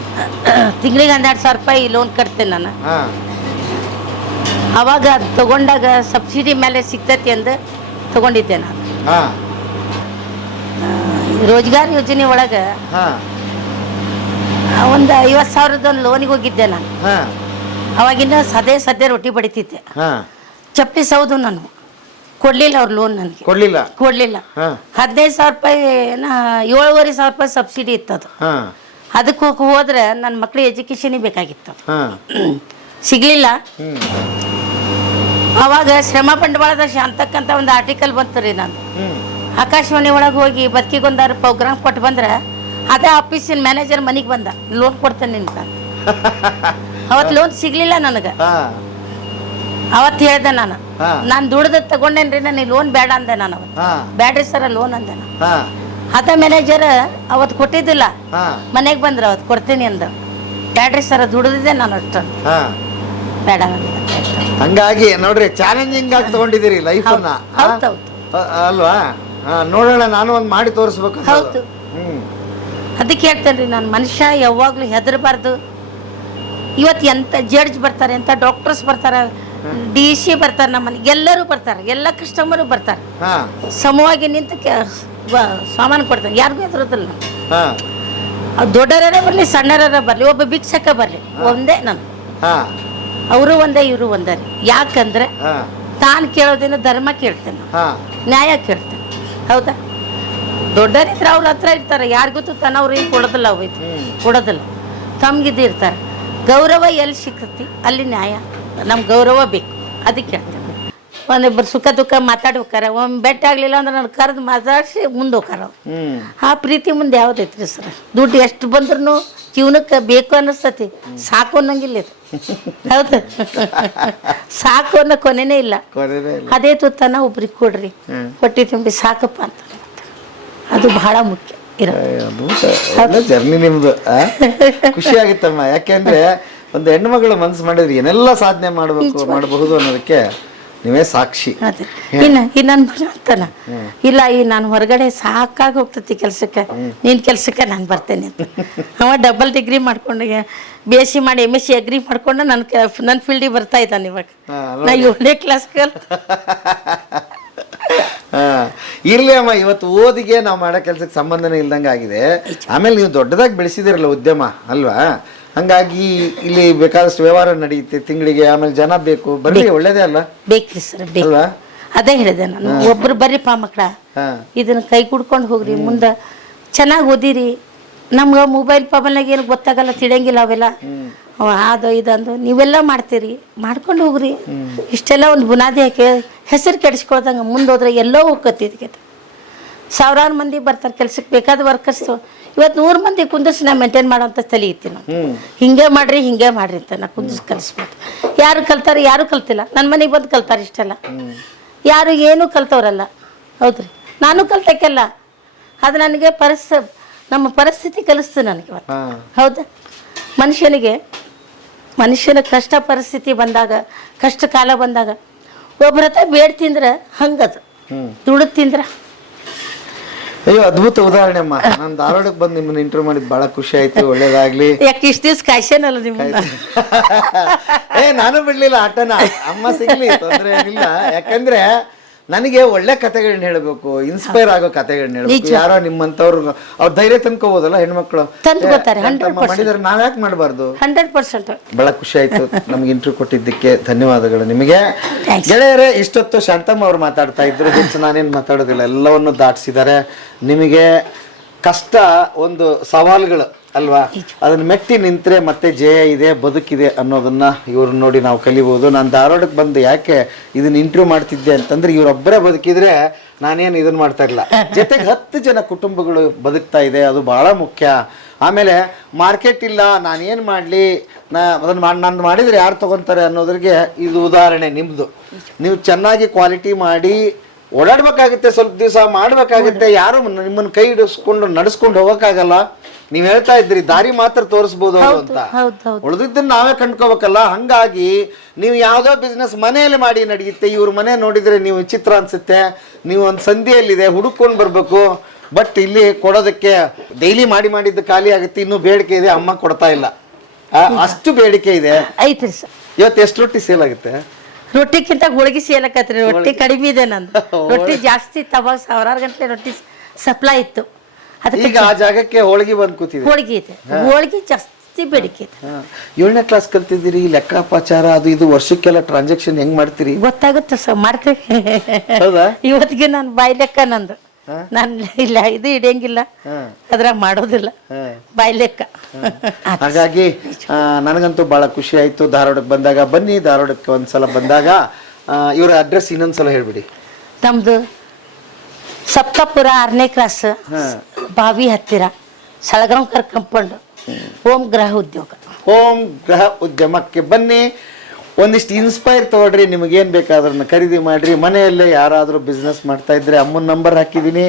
ತಿಂಗಳಿಗೆ ಹನ್ನೆರಡು ಸಾವಿರ ರೂಪಾಯಿ ಲೋನ್ ಕಟ್ತೇನೆ ನಾನು. ಹಾ. ಅವಾಗ ತಗೊಂಡಾಗ ಸಬ್ಸಿಡಿ ಮೇಲೆ ಸಿಗ್ತೈತಿ ಅಂದು ತಗೊಂಡಿದ್ದೆ ನಾನು. ಹಾ. ರೋಜ್ಗಾರ್ ಯೋಜನೆ ಒಳಗೆ ಹಾ. ಒಂದು ಐವತ್ತು ಸಾವಿರದ ಒಂದು ಲೋನಿಗೆ ಹೋಗಿದ್ದೆ ನಾನು. ಹಾ. ಅವಾಗಿನ ಸದೇ ಸದ್ಯ ರೊಟ್ಟಿ ಬಡಿತಿದ್ದೆ. ಹಾ. ಚಪ್ಪಲಿ ಸೌದು ನಾನು. ಕೊಡಲಿಲ್ಲ ಅವ್ರು ಲೋನ್ ನನಗೆ. ಕೊಡ್ಲಿಲ್ಲ? ಕೊಡಲಿಲ್ಲ. ಹಾ. ಹದಿನೈದು ಸಾವಿರ ರೂಪಾಯಿ ಏನ ಏಳುವರೆ ಸಾವಿರ ರೂಪಾಯಿ ಸಬ್ಸಿಡಿ ಇತ್ತದು. ಹಾ. ಅದಕ್ಕೆ ಹೋಗಿ ಹೋದ್ರೆ ನನ್ನ ಮಕ್ಳು ಎಜುಕೇಷನಿಗೆ ಬೇಕಾಗಿತ್ತು. ಹಾ. ಸಿಗಲಿಲ್ಲ. ಅವಾಗ ಶ್ರಮ ಬಂಡವಾಳದ ಶಾಂತಕ್ಕಂತ ಒಂದು ಆರ್ಟಿಕಲ್ ಬಂತು ರೀ ನಾನು ಆಕಾಶವಾಣಿ ಒಳಗೆ ಹೋಗಿ ಬದುಕಿಗೊಂದಾರು ಪ್ರೋಗ್ರಾಮ್ ಕೊಟ್ಟು ಬಂದ್ರೆ ಅದೇ ಆಫೀಸಿನ ಮ್ಯಾನೇಜರ್ ಮನೆಗೆ ಬಂದ ಲೋನ್ ಕೊಡ್ತೇನೆ ಅಂತ. ಅವತ್ತು ಲೋನ್ ಸಿಗ್ಲಿಲ್ಲ ನನಗೆ. ಅವತ್ತು ಹೇಳ್ದೆ ನಾನು. ನಾನು ದುಡ್ದು ತಗೊಂಡೇನ್ರಿ ನನಗೆ ಲೋನ್ ಬೇಡ ಅಂದೆ ನಾನು ಅವತ್ತು ಬ್ಯಾಡ್ರಿ ಸರ ಲೋನ್ ಅಂದೆ ನಾನು. ಅದ ಮ್ಯಾನೇಜರ್ ಅವತ್ತು ಕೊಟ್ಟಿದ್ದಿಲ್ಲ. ಮನೆಗೆ ಬಂದ್ರೆ ಅವತ್ತು ಕೊಡ್ತೀನಿ ಅಂದ. ಬ್ಯಾಡ್ರಿ ಸರ ದುಡ್ದಿದ್ದೆ ನಾನು ಅಷ್ಟೊಂದು. ಬೇಡ ನನಗೆ. ಹಂಗಾಗಿ ನೋಡ್ರಿ ಚಾಲೆಂಜಿಂಗ್ ಆಗಿ ತಗೊಂಡಿದ್ದೀರಿ ಲೈಫ್ ಹೌದು, ಹೌದು. ಅಲ್ವಾ? ನೋಡೋಣ ನಾನು ಒಂದು ಮಾಡಿ ತೋರಿಸ್ಬೇಕು. ಹೌದು. ಅದಕ್ಕೆ ಹೇಳ್ತೇನೆ ರೀ ನಾನು ಮನುಷ್ಯ ಯಾವಾಗಲೂ ಹೆದರಬಾರ್ದು. ಇವತ್ತು ಎಂಥ ಜಡ್ಜ್ ಬರ್ತಾರೆ ಎಂಥ ಡಾಕ್ಟರ್ಸ್ ಬರ್ತಾರೆ ಡಿ ಸಿ ಬರ್ತಾರೆ ನಮ್ಮನೆ ಎಲ್ಲರೂ ಬರ್ತಾರೆ ಎಲ್ಲ ಕಸ್ಟಮರು ಬರ್ತಾರೆ. ಹಾ. ಸಮವಾಗಿ ನಿಂತು ಸಾಮಾನು ಕೊಡ್ತಾರೆ ಯಾರಿಗೂ ಹೆದರೋದಿಲ್ಲ. ದೊಡ್ಡರ ಬರಲಿ ಸಣ್ಣರ ಬರಲಿ ಒಬ್ಬ ಭಿಕ್ಷಕ ಬರಲಿ ಒಂದೇ ನಾನು. ಹಾ. ಅವರು ಒಂದೇ ಇವರು ಒಂದೇ ಯಾಕಂದ್ರೆ ತಾನು ಕೇಳೋದೇನು ಧರ್ಮ ಕೇಳ್ತೇನೆ. ನ್ಯಾಯ ಕೇಳ್ತೇನೆ. ಹೌದಾ? ದೊಡ್ಡರಿದ್ರೆ ಅವ್ರ ಹತ್ರ ಇರ್ತಾರೆ. ಯಾರಿಗೂ ತನ್ನವ್ರು ಏನು ಕೊಡೋದಿಲ್ಲ ಅವೈತಿ ಕೊಡೋದಿಲ್ಲ. ತಮ್ಗಿದ್ದು ಇರ್ತಾರೆ. ಗೌರವ ಎಲ್ಲಿ ಸಿಕ್ಕತಿ ಅಲ್ಲಿ ನ್ಯಾಯ. ನಮ್ಗೆ ಗೌರವ ಬೇಕು. ಅದಕ್ಕೆ ಹೇಳ್ತೇನೆ. ಒಂದಿಬ್ಬರು ಸುಖ ದುಃಖ ಮಾತಾಡ್ಬೇಕಾರೆ. ಒಮ್ಮೆ ಬೆಟ್ಟ ಆಗಲಿಲ್ಲ ಅಂದ್ರೆ ನಾನು ಕರೆದು ಮಾತಾಡಿಸಿ ಮುಂದೆ ಹೋಗಾರ ಆ ಪ್ರೀತಿ ಮುಂದೆ ಯಾವ್ದೈತ್ರಿ ಸರ್? ದುಡ್ಡು ಎಷ್ಟು ಬಂದ್ರೂ ಜೀವನಕ್ಕೆ ಬೇಕು ಅನ್ನಿಸ್ತತಿ. ಸಾಕು ಅನ್ನಂಗಿಲ್ಲ ಇದು. ಹೌದು. ಸಾಕು ಅನ್ನೋ ಕೊನೆನೇ ಇಲ್ಲ. ಅದೇ ತುತ್ತನ ಒಬ್ರಿಗೆ ಕೊಡ್ರಿ. ಹೊಟ್ಟೆ ತುಂಬಿ ಸಾಕಪ್ಪ ಅಂತ ಅದು ಬಹಳ ಮುಖ್ಯ. ಜರ್ನಿ ನಿಮ್ದು? ಖುಷಿ ಆಗಿತ್ತಮ್ಮ. ಯಾಕೆಂದ್ರೆ ಒಂದು ಹೆಣ್ಮಗಳು ಮನ್ಸು ಮಾಡಿದ್ರೆ ಏನೆಲ್ಲ ಸಾಧನೆ ಮಾಡಬೇಕು ಮಾಡಬಹುದು ಅನ್ನೋದಕ್ಕೆ ನೀವೇ ಸಾಕ್ಷಿ. ಅದೇ. ಇನ್ನ ಈ ನನ್ನ ಮಗ ಅಂತಾನ ಇಲ್ಲ ಈ ನಾನು ಹೊರಗಡೆ ಸಾಕಾಗಿ ಹೋಗ್ತತಿ ಕೆಲ್ಸಕ್ಕೆ. ನಿನ್ ಕೆಲ್ಸಕ್ಕೆ ನಾನು ಬರ್ತೇನೆ ಅಂತ. ಅವ ಡಬಲ್ ಡಿಗ್ರಿ ಮಾಡ್ಕೊಂಡು ಬಿ ಎಸ್ ಸಿ ಮಾಡಿ ಎಂ ಎಸ್ ಸಿ ಅಗ್ರಿ ಮಾಡ್ಕೊಂಡು ನನ್ನ ನನ್ನ ಫೀಲ್ಡಿಗೆ ಬರ್ತಾ ಇದ್ದಾನೆ ಇವಾಗ. ನಾ ಏಳನೇ ಕ್ಲಾಸ್ ಕಲ್ ಹಾ ಇರ್ಲಿ ಅಮ್ಮ ಇವತ್ತು ಓದಿಗೆ ನಾವು ಮಾಡೋ ಕೆಲ್ಸಕ್ಕೆ ಸಂಬಂಧನೇ ಇಲ್ದಂಗೆ ಆಗಿದೆ ಆಮೇಲೆ ನೀವು ದೊಡ್ಡದಾಗಿ ಬೆಳೆಸಿದಿರಲ್ಲ ಉದ್ಯಮ ಅಲ್ವಾ? ಹಂಗಾಗಿ ಇಲ್ಲಿ ಬೇಕಾದಷ್ಟು ವ್ಯವಹಾರ ನಡೆಯುತ್ತೆ ತಿಂಗಳಿಗೆ ಆಮೇಲೆ ಜನ ಬೇಕು. ಬರ್ಲಿ ಒಳ್ಳೇದೇ ಅಲ್ಲ ಬೇಕ್ರಿ ಸರ್ ಬೇಕು. ಅಲ್ವಾ? ಅದೇ ಹೇಳಿದೆ ನಾನು. ಒಬ್ರು ಬರ್ರಿಪ್ಪ ಮಕ್ಕಳ. ಹಾ. ಇದನ್ನ ಕೈ ಕುಡ್ಕೊಂಡು ಹೋಗ್ರಿ ಮುಂದೆ ಚೆನ್ನಾಗಿ ಓದಿರಿ. ನಮ್ಗೆ ಮೊಬೈಲ್ ಪಬಲ್ನಾಗ ಏನು ಗೊತ್ತಾಗಲ್ಲ ತಿಳಿಯಂಗಿಲ್ಲ ಅವೆಲ್ಲ. ಅವ ಅದು ಇದಂದು ನೀವೆಲ್ಲ ಮಾಡ್ತೀರಿ. ಮಾಡ್ಕೊಂಡು ಹೋಗ್ರಿ. ಇಷ್ಟೆಲ್ಲ ಒಂದು ಬುನಾದಿ ಹಾಕಿ ಹೆಸರು ಕೆಡಿಸ್ಕೊಳ್ದಂಗೆ ಮುಂದೆ ಹೋದ್ರೆ ಎಲ್ಲೋ ಹೋಗ್ಕತ್ತಿದ್ಕೆ ಸಾವಿರಾರು ಮಂದಿ ಬರ್ತಾರೆ ಕೆಲ್ಸಕ್ಕೆ ಬೇಕಾದ ವರ್ಕರ್ಸ್ ಇವತ್ತು ನೂರು ಮಂದಿ ಕುಂದಿಸಿ ನಾ ಮೇಂಟೈನ್ ಮಾಡೋಂಥ ತಲೆ ಇತ್ತು ನಾನು ಹಿಂಗೆ ಮಾಡ್ರಿ ಹಿಂಗೆ ಮಾಡ್ರಿ ಅಂತ ನಾ ಕುಂದಿಸಿ ಕಲಿಸ್ಬೋದು. ಯಾರು ಕಲ್ತಾರೆ ಯಾರು ಕಲ್ತಿಲ್ಲ. ನನ್ನ ಮನೆಗೆ ಬಂದು ಕಲ್ತಾರೆ ಇಷ್ಟೆಲ್ಲ. ಯಾರು ಏನೂ ಕಲ್ತವ್ರಲ್ಲ. ಹೌದ್ರಿ. ನಾನು ಕಲ್ತಕ್ಕೆಲ್ಲ. ಅದು ನನಗೆ ಪರಿಸ್ ನಮ್ಮ ಪರಿಸ್ಥಿತಿ ಕಲಿಸ್ತು ನನಗೆ ಇವತ್ತು. ಹೌದಾ? ಮನುಷ್ಯನಿಗೆ ಮನುಷ್ಯನ ಕಷ್ಟ ಪರಿಸ್ಥಿತಿ ಬಂದಾಗ ಕಷ್ಟ ಕಾಲ ಬಂದಾಗ ಒಬ್ಬರ ಹತ್ರ ಬೇಡ ತಿಂದ್ರೆ ಹಂಗದು. ದುಡಿದು ತಿಂದ್ರೆ ಅಯ್ಯೋ ಅದ್ಭುತ ಉದಾಹರಣೆ ಅಮ್ಮ. ನಾನು ಧಾರವಾಡಕ್ಕೆ ಬಂದು ನಿಮ್ಮನ್ನ ಇಂಟರ್ವ್ಯೂ ಮಾಡಿದ್ ಬಹಳ ಖುಷಿ ಆಯ್ತು ಒಳ್ಳೇದಾಗ್ಲಿ. ಯಾಕೆ ಇಷ್ಟು ದಿವ್ಸ ಕಾಯ್ಸೇನಲ್ಲ ನಿಮ್ಮನ್ನ ಏ ನಾನು ಬಿಡ್ಲಿಲ್ಲ ಆಟನ. ಅಮ್ಮ ಸಿಗ್ಲಿ ತೊಂದ್ರೆ ಏನಿಲ್ಲ. ಯಾಕಂದ್ರೆ ನನಗೆ ಒಳ್ಳೆ ಕಥೆಗಳನ್ನ ಹೇಳಬೇಕು ಇನ್ಸ್ಪೈರ್ ಆಗೋ ಕಥೆಗಳನ್ನ ಹೇಳಬೇಕು. ಯಾರೋ ನಿಮ್ಮಂತವ್ರು ಅವ್ರ ಧೈರ್ಯ ತನ್ಕೋಬೋದಲ್ಲ ಹೆಣ್ಮಕ್ಳು? ತಂದ್ಕೊತಾರೆ, ಏ, ಶಾಂತಮ್ಮ 100%. ಮಾಡಿದ್ರೆ ನಾವ್ ಯಾಕೆ ಮಾಡಬಾರ್ದು? ಹಂಡ್ರೆಡ್ ಪರ್ಸೆಂಟ್ ಬಹಳ ಖುಷಿ ಆಯ್ತು. ನಮ್ಗೆ ಇಂಟರ್ವ್ಯೂ ಕೊಟ್ಟಿದ್ದಕ್ಕೆ ಧನ್ಯವಾದಗಳು ನಿಮಗೆ. ಗೆಳೆಯರೇ ಇಷ್ಟೊತ್ತು ಶಾಂತಮ್ಮ ಅವ್ರು ಮಾತಾಡ್ತಾ ಇದ್ರು. ಹೆಚ್ಚು ನಾನೇನು ಮಾತಾಡೋದಿಲ್ಲ ಎಲ್ಲವನ್ನು ದಾಟಿಸಿದ್ದಾರೆ. ನಿಮಗೆ ಕಷ್ಟ ಒಂದು ಸವಾಲುಗಳು. ಅಲ್ವಾ? ಅದನ್ನ ಮೆಟ್ಟಿ ನಿಂತರೆ ಮತ್ತೆ ಜಯ ಇದೆ ಬದುಕಿದೆ ಅನ್ನೋದನ್ನ ಇವ್ರು ನೋಡಿ ನಾವು ಕಲಿಬಹುದು ನಾನು ಧಾರವಾಡಕ್ಕೆ ಬಂದು ಯಾಕೆ ಇದನ್ನ ಇಂಟರ್ವ್ಯೂ ಮಾಡ್ತಿದ್ದೆ ಅಂತಂದ್ರೆ ಇವರೊಬ್ಬರೇ ಬದುಕಿದ್ರೆ ನಾನೇನು ಇದನ್ನ ಮಾಡ್ತಾ ಇರಲಿಲ್ಲ. ಜೊತೆಗೆ ಹತ್ತು ಜನ ಕುಟುಂಬಗಳು ಬದುಕ್ತಾ ಇದೆ, ಅದು ಬಹಳ ಮುಖ್ಯ. ಆಮೇಲೆ ಮಾರ್ಕೆಟ್ ಇಲ್ಲ, ನಾನೇನು ಮಾಡಲಿ? ನಾ ಅದನ್ನು ಮಾಡಿ ನಾನು ಮಾಡಿದರೆ ಯಾರು ತೊಗೊತಾರೆ ಅನ್ನೋದ್ರಿಗೆ ಇದು ಉದಾಹರಣೆ ನಿಮ್ಮದು ನೀವು ಚೆನ್ನಾಗಿ ಕ್ವಾಲಿಟಿ ಮಾಡಿ ಓಡಾಡ್ಬೇಕಾಗುತ್ತೆ, ಸ್ವಲ್ಪ ದಿವಸ ಮಾಡಬೇಕಾಗುತ್ತೆ. ಯಾರು ನಿಮ್ಮನ್ನು ಕೈ ಹಿಡಿಸ್ಕೊಂಡು ನಡೆಸ್ಕೊಂಡು ಹೋಗಕ್ಕಾಗಲ್ಲ. ನೀವ್ ಹೇಳ್ತಾ ಇದ್ರಿ ದಾರಿ ಮಾತ್ರ ತೋರಿಸಬಹುದು ಅಂತ. ಹೌದು ಹೌದು. ಉಳಿದಿದ್ದನ್ನ ನಾವೇ ಕಂಡ್ಕೋಬೇಕಲ್ಲ ಹಂಗಾಗಿ ನೀವು ಯಾವ್ದೋ ಬಿಸ್ನೆಸ್ ಮನೆಯಲ್ಲಿ ಮಾಡಿ ನಡೆಯುತ್ತೆ ಇವ್ರ ಮನೆ ನೋಡಿದ್ರೆ ನೀವು ವಿಚಿತ್ರ ಅನ್ಸುತ್ತೆ ನೀವು ಒಂದ್ ಸಂಧಿಯಲ್ಲಿದೆ ಹುಡುಕೊಂಡು ಬರ್ಬೇಕು ಬಟ್ ಇಲ್ಲಿ ಕೊಡೋದಕ್ಕೆ ಡೈಲಿ ಮಾಡಿ ಮಾಡಿದ್ದು ಖಾಲಿ ಆಗುತ್ತೆ ಇನ್ನು ಬೇಡಿಕೆ ಇದೆ ಅಮ್ಮ ಕೊಡ್ತಾ ಇಲ್ಲ. ಆ, ಅಷ್ಟು ಬೇಡಿಕೆ ಇದೆ. ಐತ್ರಿ ಸರ್. ಇವತ್ತು ಎಷ್ಟು ರೊಟ್ಟಿ ಸೇಲ್ ಆಗುತ್ತೆ? ರೊಟ್ಟಿಕ್ಕಿಂತ ಹೋಳಿಗೆ ಸೇಲಕತ್ರಿ ರೊಟ್ಟಿ ಕಡಿಮೆ ಇದೆ ನಂದು. ರೊಟ್ಟಿ ಜಾಸ್ತಿ ಇತ್ತು ಅವಾಗ ಸಾವಿರಾರು ಗಂಟೆ ರೊಟ್ಟಿ ಸಪ್ಲೈ ಇತ್ತು. ಅದಕ್ಕೆ ಈಗ ಆ ಜಾಗಕ್ಕೆ ಹೋಳಿಗೆ ಬಂದು ಕೂತಿದೆ. ಹೋಳಿಗೆ ಇದೆ. ಹೋಳಿಗೆ ಜಾಸ್ತಿ ಬೇಡಿಕೆ ಇದೆ. ಹಾ. ಏಳನೇ ಕ್ಲಾಸ್ ಕಲ್ತಿದ್ದೀರಿ ಲೆಕ್ಕಾಪಚಾರ ಅದು ಇದು ವರ್ಷಕ್ಕೆಲ್ಲ ಟ್ರಾನ್ಸಾಕ್ಷನ್ ಹೆಂಗ್ ಮಾಡ್ತೀರಿ? ಗೊತ್ತಾಗುತ್ತೆ ಸರ್ ಮಾಡ್ತೇವೆ. ಹೌದಾ? ಇವತ್ತಿಗೆ ನಾನು ಬಾಯಿ ಲೆಕ್ಕ ನಂದು. ನಾನು ಇಲ್ಲ ಇದು ಇಡಂಗಿಲ್ಲ ಅದ್ರಾಗ ಮಾಡೋದಿಲ್ಲ. ಬಾಯಿ ಲೆಕ್ಕ. ಹಾಗಾಗಿ ಆ, ನನಗಂತೂ ಬಹಳ ಖುಷಿ ಆಯ್ತು. ಧಾರವಾಡಕ್ಕೆ ಬಂದಾಗ ಬನ್ನಿ ಧಾರವಾಡಕ್ಕೆ ಒಂದ್ಸಲ ಬಂದಾಗ. ಆ, ಇವ್ರ ಅಡ್ರೆಸ್ ಇನ್ನೊಂದ್ಸಲ ಹೇಳ್ಬಿಡಿ. ನಮ್ದು ಸಪ್ತಪುರ ಆರನೇ ಕ್ಲಾಸ್ ಬಾವಿ ಹತ್ತಿರ ಸಳಗಾಂವ್ಕರ್ ಕಂಪೌಂಡ್ ಓಂ ಗ್ರಹ ಉದ್ಯೋಗ. ಓಂ ಗ್ರಹ ಉದ್ಯಮಕ್ಕೆ ಬನ್ನಿ. ಒಂದಿಷ್ಟು ಇನ್ಸ್ಪೈರ್ ತಗೊಳ್ರಿ, ನಿಮಗೇನು ಬೇಕಾದ್ರನ್ನ ಖರೀದಿ ಮಾಡಿರಿ. ಮನೆಯಲ್ಲೇ ಯಾರಾದರೂ ಬಿಸ್ನೆಸ್ ಮಾಡ್ತಾ ಇದ್ರೆ ಅಮ್ಮನ ನಂಬರ್ ಹಾಕಿದ್ದೀನಿ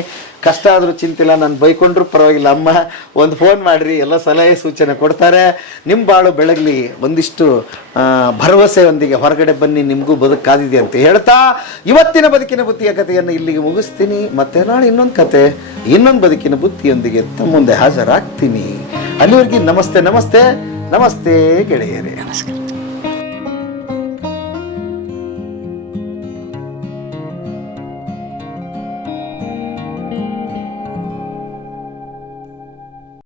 ಕಷ್ಟ ಆದರೂ ಚಿಂತಿಲ್ಲ, ನಾನು ಬೈಕೊಂಡ್ರು ಪರವಾಗಿಲ್ಲ. ಅಮ್ಮ, ಒಂದು ಫೋನ್ ಮಾಡ್ರಿ, ಎಲ್ಲ ಸಲಹೆ ಸೂಚನೆ ಕೊಡ್ತಾರೆ. ನಿಮ್ಮ ಬಾಳು ಬೆಳಗಲಿ ಒಂದಿಷ್ಟು ಭರವಸೆಯೊಂದಿಗೆ ಹೊರಗಡೆ ಬನ್ನಿ, ನಿಮಗೂ ಬದುಕಾದಿದೆ ಅಂತ ಹೇಳ್ತಾ ಇವತ್ತಿನ ಬದುಕಿನ ಬುತ್ತಿಯ ಕಥೆಯನ್ನು ಇಲ್ಲಿಗೆ ಮುಗಿಸ್ತೀನಿ. ಮತ್ತೆ ನಾಳೆ ಇನ್ನೊಂದು ಕತೆ, ಇನ್ನೊಂದು ಬದುಕಿನ ಬುತ್ತಿಯೊಂದಿಗೆ ತಮ್ಮ ಮುಂದೆ ಹಾಜರಾಗ್ತೀನಿ. ಅಲ್ಲಿವರೆಗೆ ನಮಸ್ತೆ ನಮಸ್ತೆ ನಮಸ್ತೆ ಗೆಳೆಯರೇ. ನಮಸ್ಕಾರ.